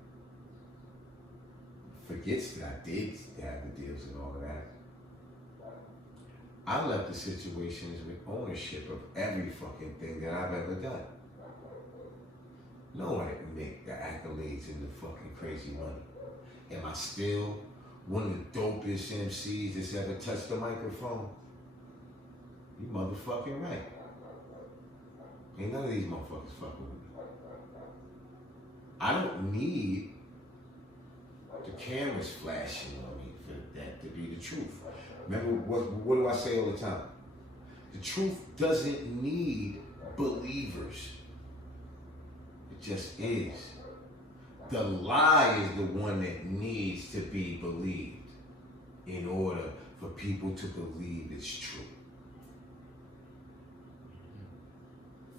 forgets that I did have the deals and all of that. I left the situations with ownership of every fucking thing that I've ever done. No, I didn't make the accolades and the fucking crazy money. Am I still one of the dopest MCs that's ever touched the microphone? You motherfucking right. Ain't none of these motherfuckers fucking with me. I don't need the cameras flashing on me for that to be the truth. Remember, what do I say all the time? The truth doesn't need believers. It just is. The lie is the one that needs to be believed in order for people to believe it's true.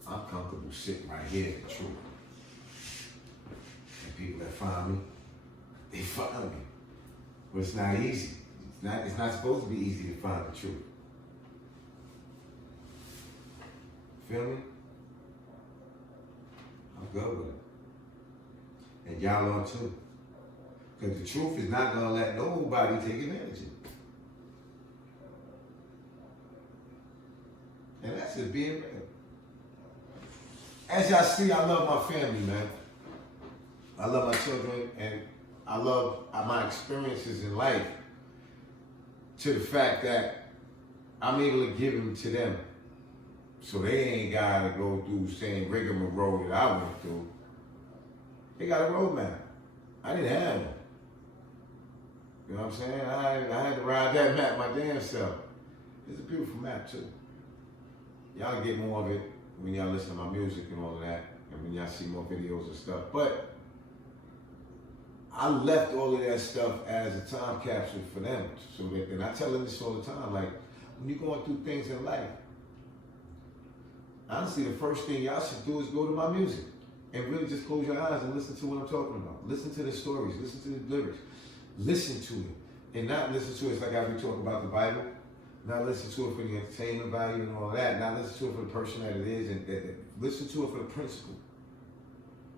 I'm comfortable sitting right here at the truth. And people that find me, they find me. But it's not easy. It's not supposed to be easy to find the truth. Feel me? I'm good with it. And y'all are too. Because the truth is not gonna let nobody take advantage of it. And that's just being real. As y'all see, I love my family, man. I love my children, and I love my experiences in life to the fact that I'm able to give them to them. So they ain't gotta go through the same rigmarole that I went through. They got a roadmap. I didn't have one. You know what I'm saying? I had to ride that map my damn self. It's a beautiful map too. Y'all get more of it when y'all listen to my music and all of that, and when y'all see more videos and stuff. But I left all of that stuff as a time capsule for them. So that, and I tell them this all the time, like, when you're going through things in life, honestly, the first thing y'all should do is go to my music and really just close your eyes and listen to what I'm talking about. Listen to the stories, listen to the lyrics, listen to it. And not listen to it like I be talking about the Bible, not listen to it for the entertainment value and all that, not listen to it for the person that it is, and listen to it for the principle.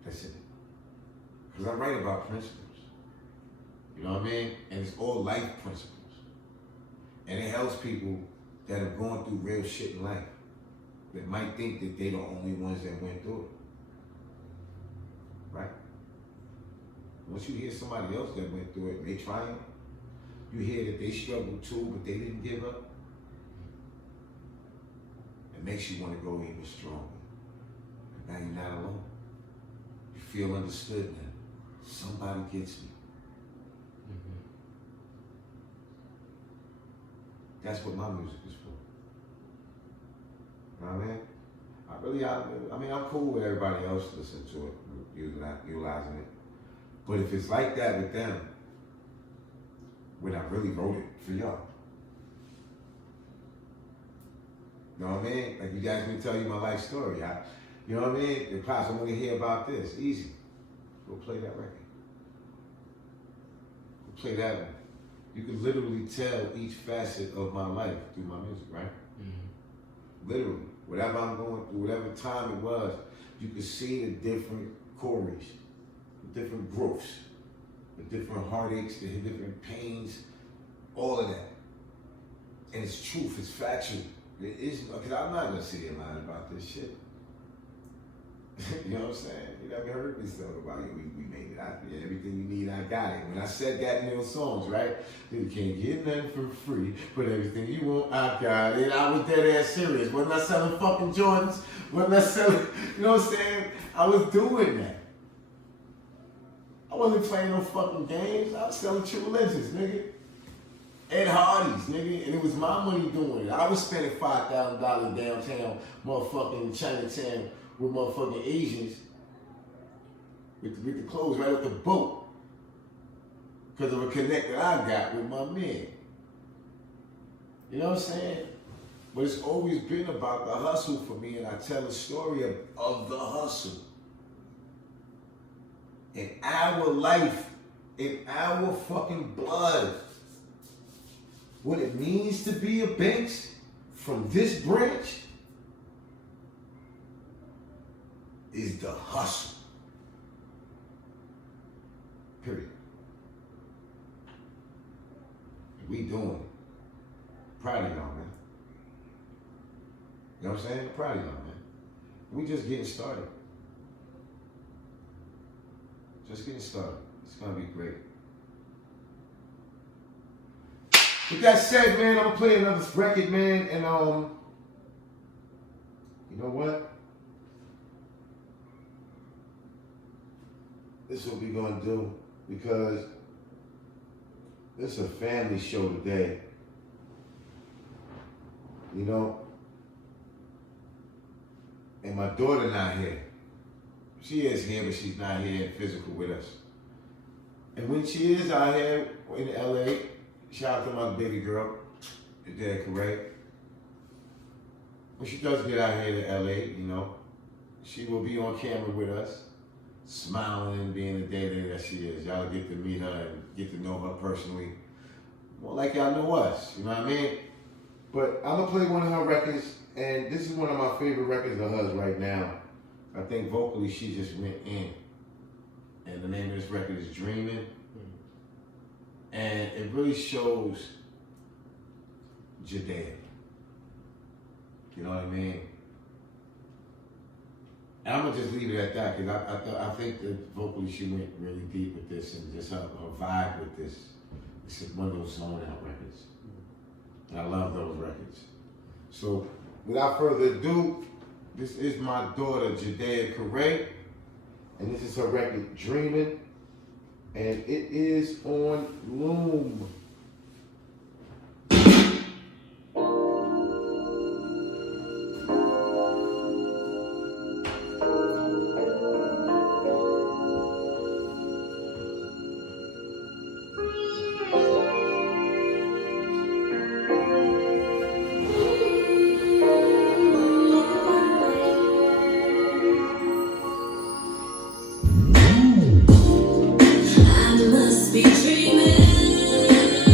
That's it. Because I write about principles. You know what I mean? And it's all life principles. And it helps people that have gone through real shit in life, that might think that they're the only ones that went through it. Right? Once you hear somebody else that went through it and they triumph, you hear that they struggled too, but they didn't give up. And makes you want to go even stronger. Now you're not alone. You feel understood now. Somebody gets me. That's what my music is for. You know what I mean? I'm cool with everybody else listening to it, utilizing it. But if it's like that with them, when I really wrote it for y'all. You know what I mean? Like you guys me tell you my life story. You know what I mean? If Pops, I want to hear about this. Easy. Go play that record. Go play that one. You can literally tell each facet of my life through my music, right? Literally. Whatever I'm going through, whatever time it was, you can see the different choreos, the different growths, the different heartaches, the different pains, all of that. And it's truth, it's factual. It is, because I'm not going to sit here and lie about this shit. You know what I'm saying? You never heard me talk about it. We made it out there. Everything you need, I got it. When I said that in those songs, right? You can't get nothing for free, but everything you want, I got it. I was dead ass serious. Wasn't I selling fucking Jordans? Wasn't I selling, you know what I'm saying? I was doing that. I wasn't playing no fucking games. I was selling true legends, nigga. Ed Hardy's, nigga, and it was my money doing it. I was spending $5,000 downtown, motherfucking Chinatown, with motherfucking Asians with the clothes right off the boat because of a connect that I got with my man. You know what I'm saying? But it's always been about the hustle for me, and I tell a story of the hustle. In our life, in our fucking blood, what it means to be a Banks from this branch is the hustle. Period. We doing it. Proud of y'all, man. You know what I'm saying? Proud of y'all, man. We just getting started. Just getting started. It's gonna be great. With that said, man, I'm gonna play another record, man, and you know what? This is what we're gonna do, because this is a family show today. You know? And my daughter not here. She is here, but she's not here in physical with us. And when she is out here in LA, shout out to my baby girl, Jayy, correct? When she does get out here to LA, you know, she will be on camera with us, smiling, being the day that she is. Y'all get to meet her and get to know her personally. More like y'all know us, you know what I mean? But I'm gonna play one of her records, and this is one of my favorite records of hers right now. I think vocally she just went in. And the name of this record is Dreaming. And it really shows Jayy. You know what I mean? And I'm gonna just leave it at that, because I think that vocally she went really deep with this, and just her vibe with this. It's one of those zone out records. And I love those records. So without further ado, this is my daughter, Jayy, and this is her record, Dreaming, and it is on Loom. I must be dreaming.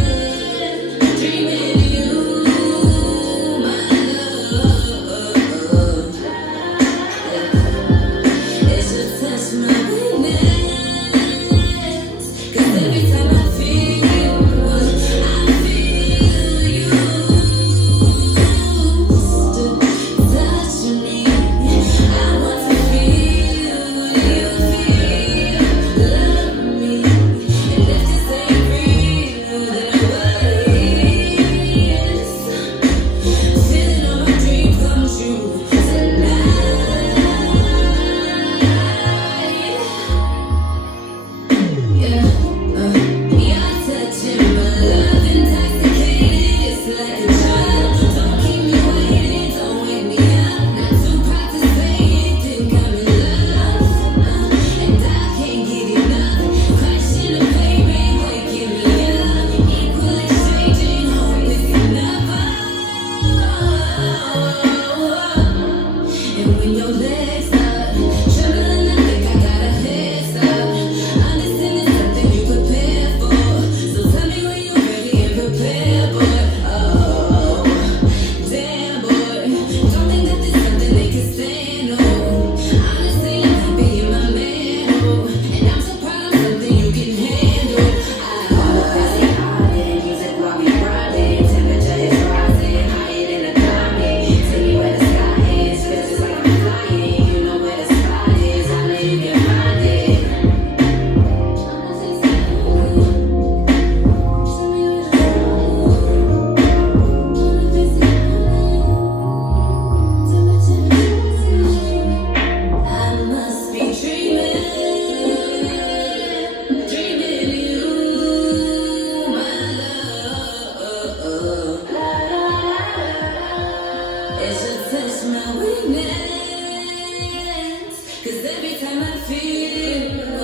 time I feel you.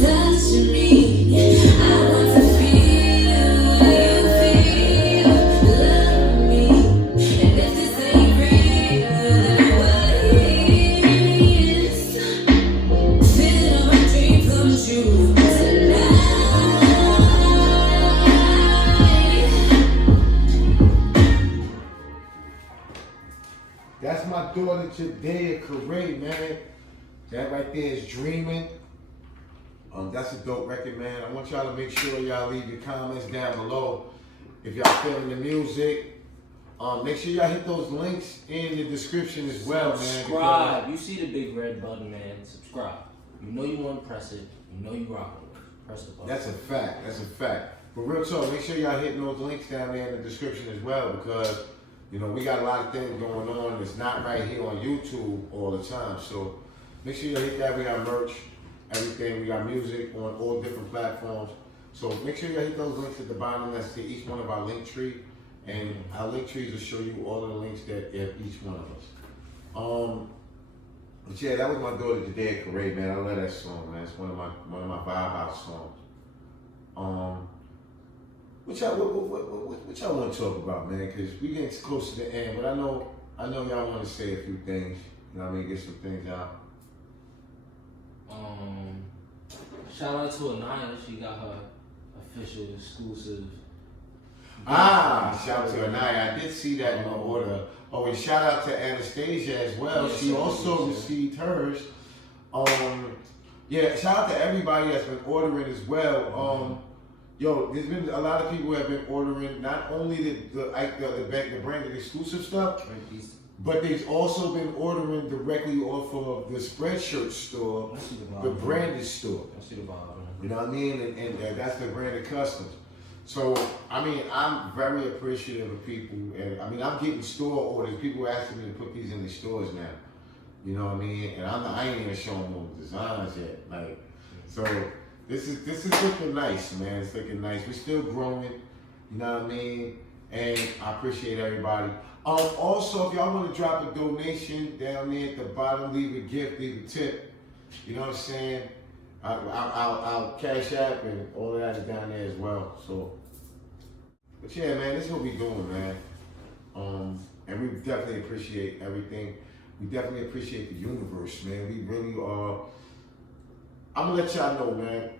Touch me. I want to feel you feel. Love me. And if this ain't real, then what is? Feel my dream come true tonight. That's my daughter JAYY, man. That right there is Dreaming. That's a dope record, man. I want y'all to make sure y'all leave your comments down below if y'all feeling the music. Make sure y'all hit those links in the description as well, man. Subscribe. You see the big red button, man. Subscribe. You know you want to press it. You know you rocking with it. Press the button. That's a fact. That's a fact. But real talk, make sure y'all hitting those links down there in the description as well, because you know we got a lot of things going on that's not right here on YouTube all the time. So make sure y'all hit that. We got merch, everything. We got music on all different platforms. So make sure y'all hit those links at the bottom. That's to each one of our link tree, and our link trees will show you all of the links that at each one of us. But yeah, that was my daughter JAYY, man. I love that song, man. It's one of my vibe out songs. What y'all want to talk about, man? Because we getting close to the end, but I know y'all want to say a few things. You know what I mean? Get some things out. Shout out to Anaya. She got her official exclusive. Shout out to Anaya. I did see that in my order. Oh, and shout out to Anastasia as well. Yes, She also received hers. Yeah, shout out to everybody that's been ordering as well. Yo, there's been a lot of people who have been ordering not only the branded exclusive stuff, but they've also been ordering directly off of the Spreadshirt store, the branded store. I see the vibe. You know what I mean? And that's the branded customs. So, I mean, I'm very appreciative of people. And I mean, I'm getting store orders. People asking me to put these in the stores now. You know what I mean? And I ain't even showing them the designs yet. Like, so this is looking nice, man. It's looking nice. We're still growing. You know what I mean? And I appreciate everybody. Also, if y'all want to drop a donation down there at the bottom, leave a gift, leave a tip. You know what I'm saying? I'll cash app and all of that is down there as well. So, but yeah, man, this is what we doing, man. And we definitely appreciate everything. We definitely appreciate the universe, man. We really are. I'm gonna let y'all know, man.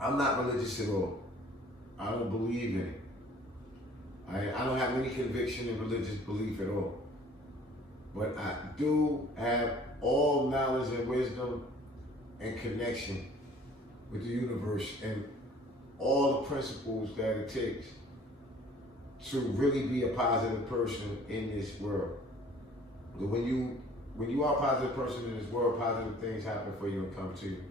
I'm not religious at all. I don't believe in it. I don't have any conviction in religious belief at all. But I do have all knowledge and wisdom and connection with the universe and all the principles that it takes to really be a positive person in this world. When you are a positive person in this world, positive things happen for you and come to you.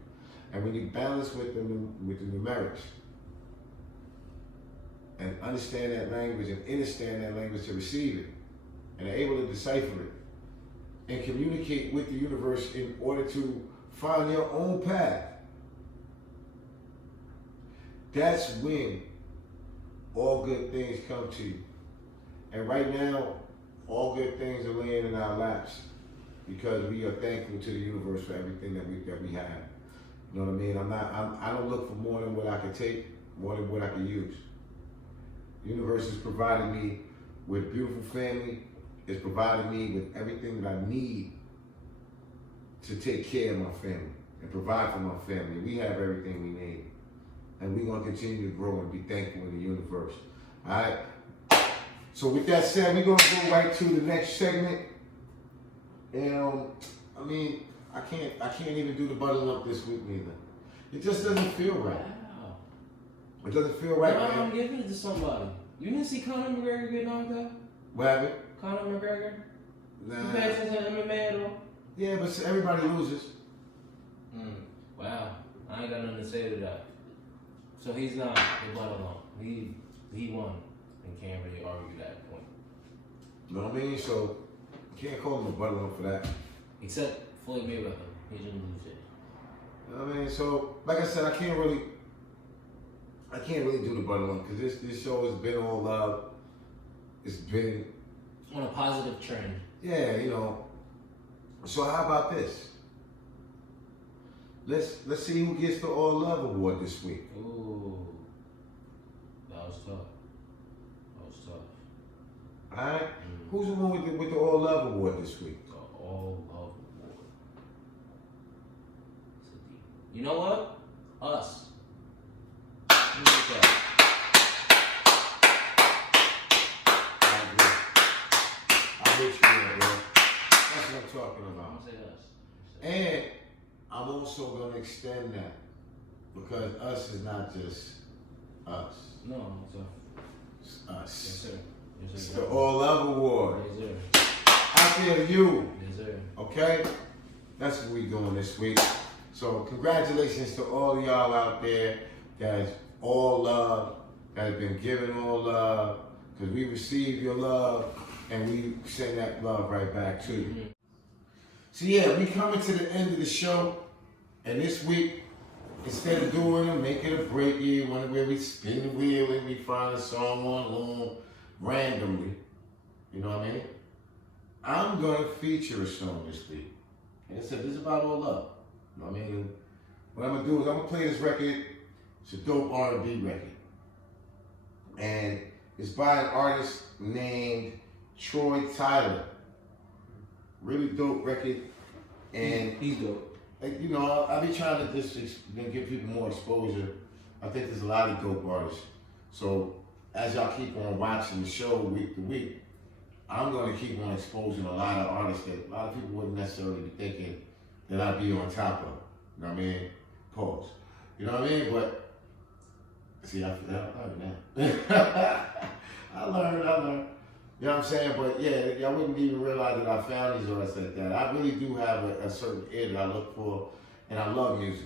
And when you balance with the numerics and understand that language and understand that language to receive it and are able to decipher it and communicate with the universe in order to find your own path, that's when all good things come to you. And right now, all good things are laying in our laps because we are thankful to the universe for everything that we have. You know what I mean? I don't look for more than what I can take, more than what I can use. The universe has provided me with a beautiful family. It's provided me with everything that I need to take care of my family and provide for my family. We have everything we need. And we're going to continue to grow and be thankful in the universe. All right? So with that said, we're going to go right to the next segment. And I mean, I can't even do the button up this week neither. It just doesn't feel right. Wow. It doesn't feel right, man. I'm giving it to somebody. You didn't see Conor McGregor get knocked out? What happened? Conor McGregor? Nah. You pay attention to MMA at all? Yeah, but everybody loses. Wow. I ain't got nothing to say to that. So he's not the butt alone. He won and can't really argue that point. You know what I mean? So you can't call him a butt alone for that. Except Floyd Mayweather. He didn't lose it. You know what I mean? So like I said, I can't really do the butt alone because this show has been all love. It's been on a positive trend. Yeah, you know. So how about this? Let's see who gets the All Love Award this week. Ooh, that was tough. That was tough. All right, who's the one with the All Love Award this week? The All Love Award. You know what? Us. Who did that? I hate you, bro. That's what I'm talking I'm about. gonna say us. And I'm also gonna extend that because us is not just us. No, it's It's yes, us. sir. Yes, It's sir. the All Love Award. Yes, sir. Out there to you. Yes, sir. Okay? That's what we doing this week. So congratulations to all of y'all out there that's all love, that has been given all love, because we receive your love and we send that love right back to you. Mm-hmm. So yeah, we coming to the end of the show, and this week, instead of doing them, make it a break year, one where we spin the wheel and we find a song on loan randomly. You know what I mean? I'm gonna feature a song this week. And I said, this is about all love. You know what I mean? And what I'm gonna do is I'm gonna play this record. It's a dope R&B record. And it's by an artist named Troy Tyler. Really dope record. And He's dope. you know, I be trying to just give people more exposure. I think there's a lot of dope artists. So as y'all keep on watching the show week to week, I'm going to keep on exposing a lot of artists that a lot of people wouldn't necessarily be thinking that I'd be on top of. You know what I mean? Pause. You know what I mean? But see, I learned now. I learned. You know what I'm saying? But yeah, y'all wouldn't even realize that I found these artists like that. I really do have a certain ear that I look for, and I love music.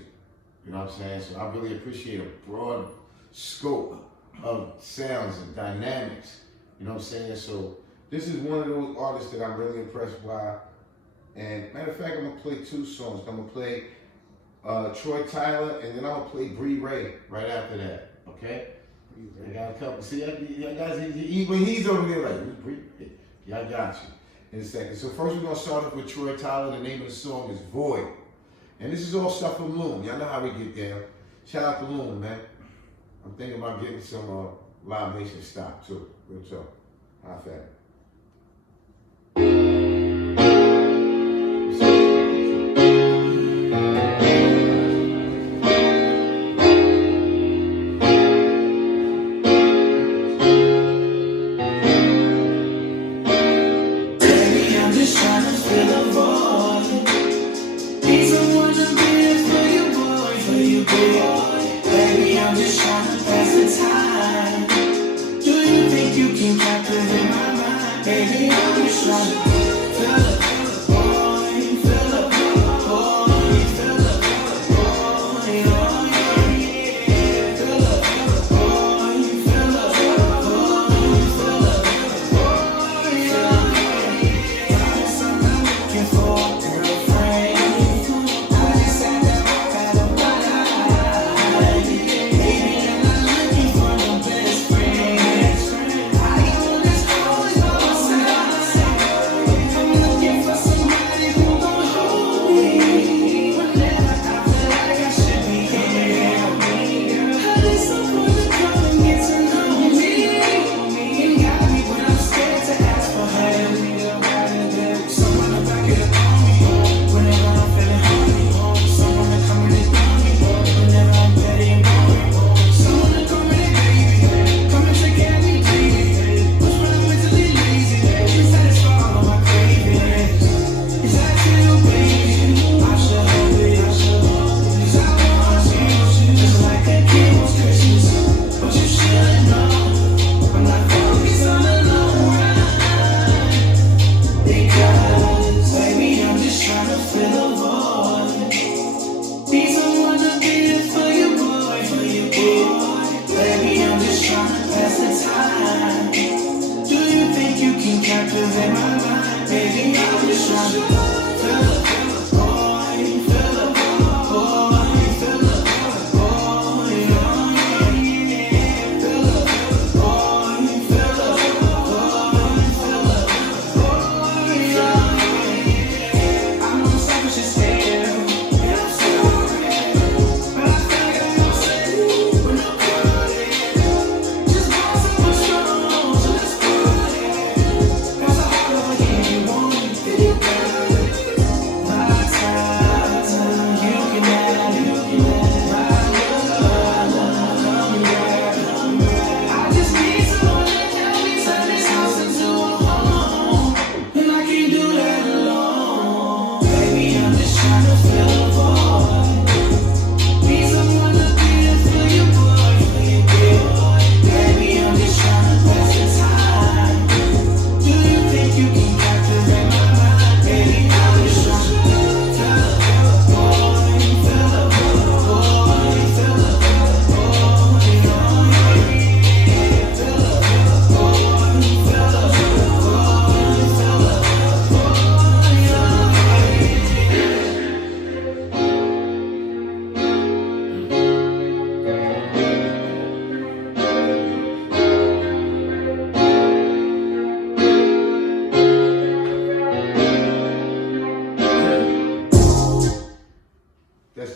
You know what I'm saying? So I really appreciate a broad scope of sounds and dynamics. You know what I'm saying? So this is one of those artists that I'm really impressed by. And matter of fact, I'm gonna play two songs. I'm gonna play Troy Tyler, and then I'm gonna play Bree Ray right after that. Okay? I got a couple. See, guys, when he's over there, like, Bree Ray. Yeah, I got you in a second. So first, we're gonna start off with Troy Tyler. The name of the song is Void, and this is all stuff from Loon. Y'all know how we get down. Shout out to Loon, man. I'm thinking about getting some Live Nation stock too. Real talk. How fat?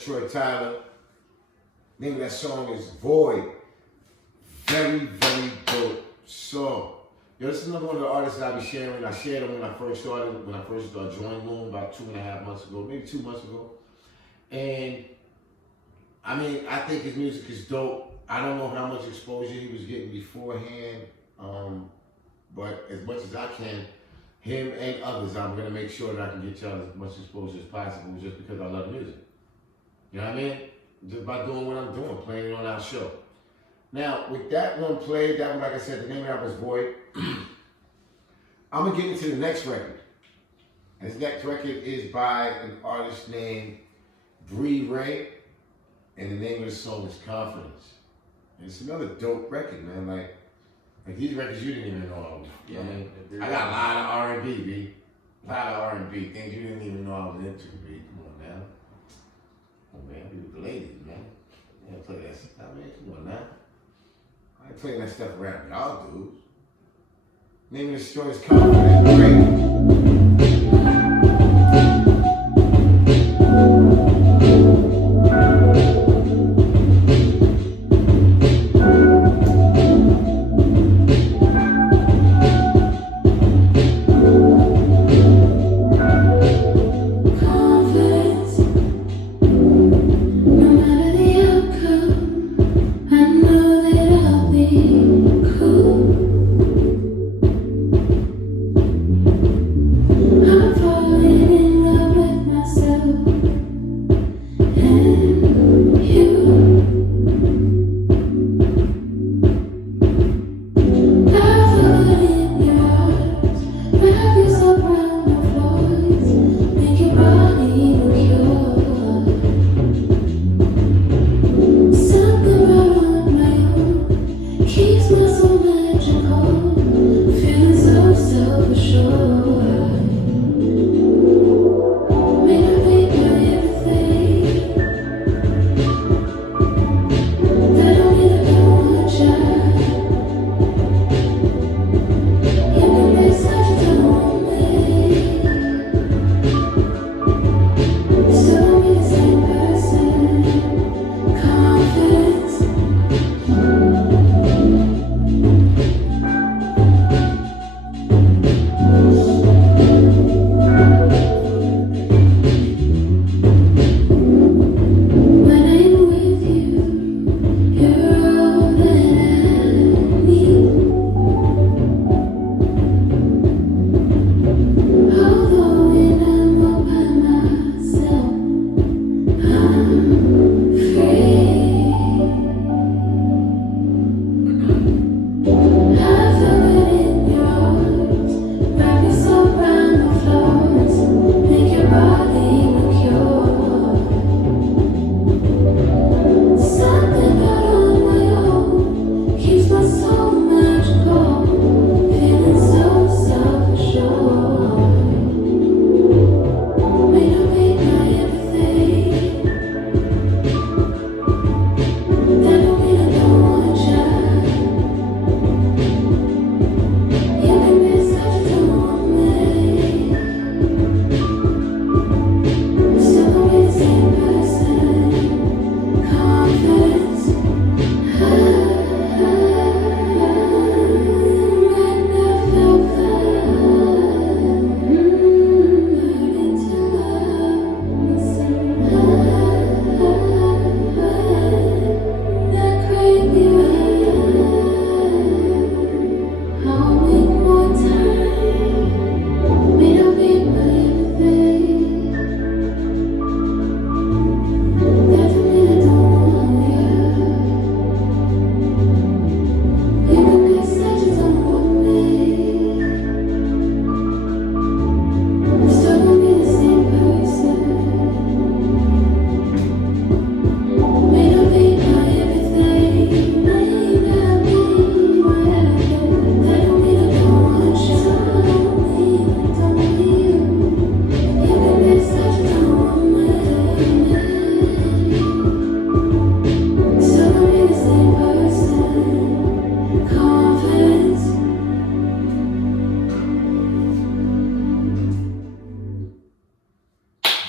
Troy Tyler. Name of that song is Void. Very, very dope song. Yo, this is another one of the artists that I be sharing. I shared him when I first started joining Loom about 2.5 months ago, maybe 2 months ago. And I mean, I think his music is dope. I don't know how much exposure he was getting beforehand, but as much as I can, him and others, I'm gonna make sure that I can get y'all as much exposure as possible just because I love music. You know what I mean? Just by doing what I'm doing, playing it on our show. Now, with that one played, that one, like I said, the name of that was Void. I'm gonna get into the next record. And this next record is by an artist named BBRANDED, and the name of the song is Confidence. And it's another dope record, man. Like these records you didn't even know of. You know what I mean? I got a lot of R&B, B. A lot of R&B, things you didn't even know I was into, B. Come on now. Oh man, be with the ladies, man. Yeah, play that stuff, man. Come on now. I ain't playing that stuff around y'all dudes. Name of the story is Confidence. Great.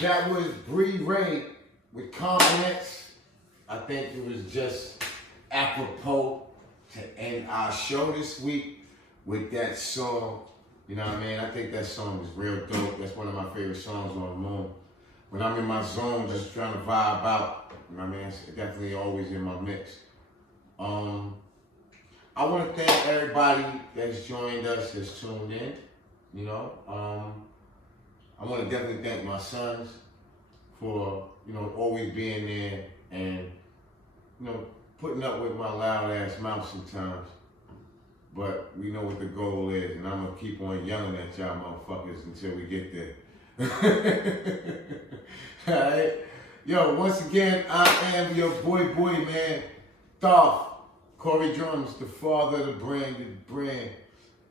That was BBRANDED with compliments. I think it was just apropos to end our show this week with that song. You know what I mean? I think that song is real dope. That's one of my favorite songs on the moon. When I'm in my zone, just trying to vibe out, you know what I mean? It's definitely always in my mix. I want to thank everybody that's joined us, that's tuned in. You know, I want to definitely thank my sons for, you know, always being there and, you know, putting up with my loud ass mouth sometimes. But we know what the goal is, and I'm gonna keep on yelling at y'all motherfuckers until we get there. Alright? Yo, once again, I am your boy, man, Dolph, Corey Drumz, the father of the branded brand.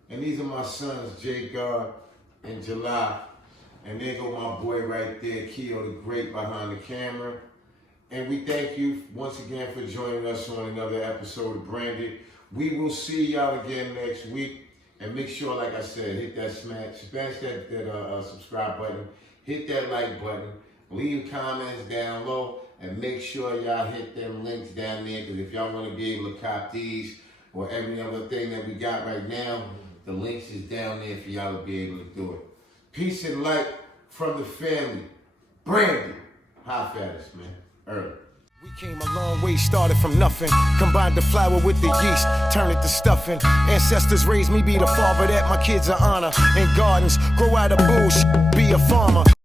And these are my sons, JAYY and Julyyx. And there go my boy right there, Keo the Great behind the camera. And we thank you once again for joining us on another episode of Branded. We will see y'all again next week. And make sure, like I said, hit that smash that subscribe button, hit that like button, leave comments down low, and make sure y'all hit them links down there, because if y'all want to be able to cop these or every other thing that we got right now, the links is down there for y'all to be able to do it. Peace and light from the family. Branded. High fattest, man. Early. We came a long way, started from nothing. Combined the flour with the yeast, turn it to stuffing. Ancestors raised me, be the father that my kids are honor. In gardens, grow out of bullshit, be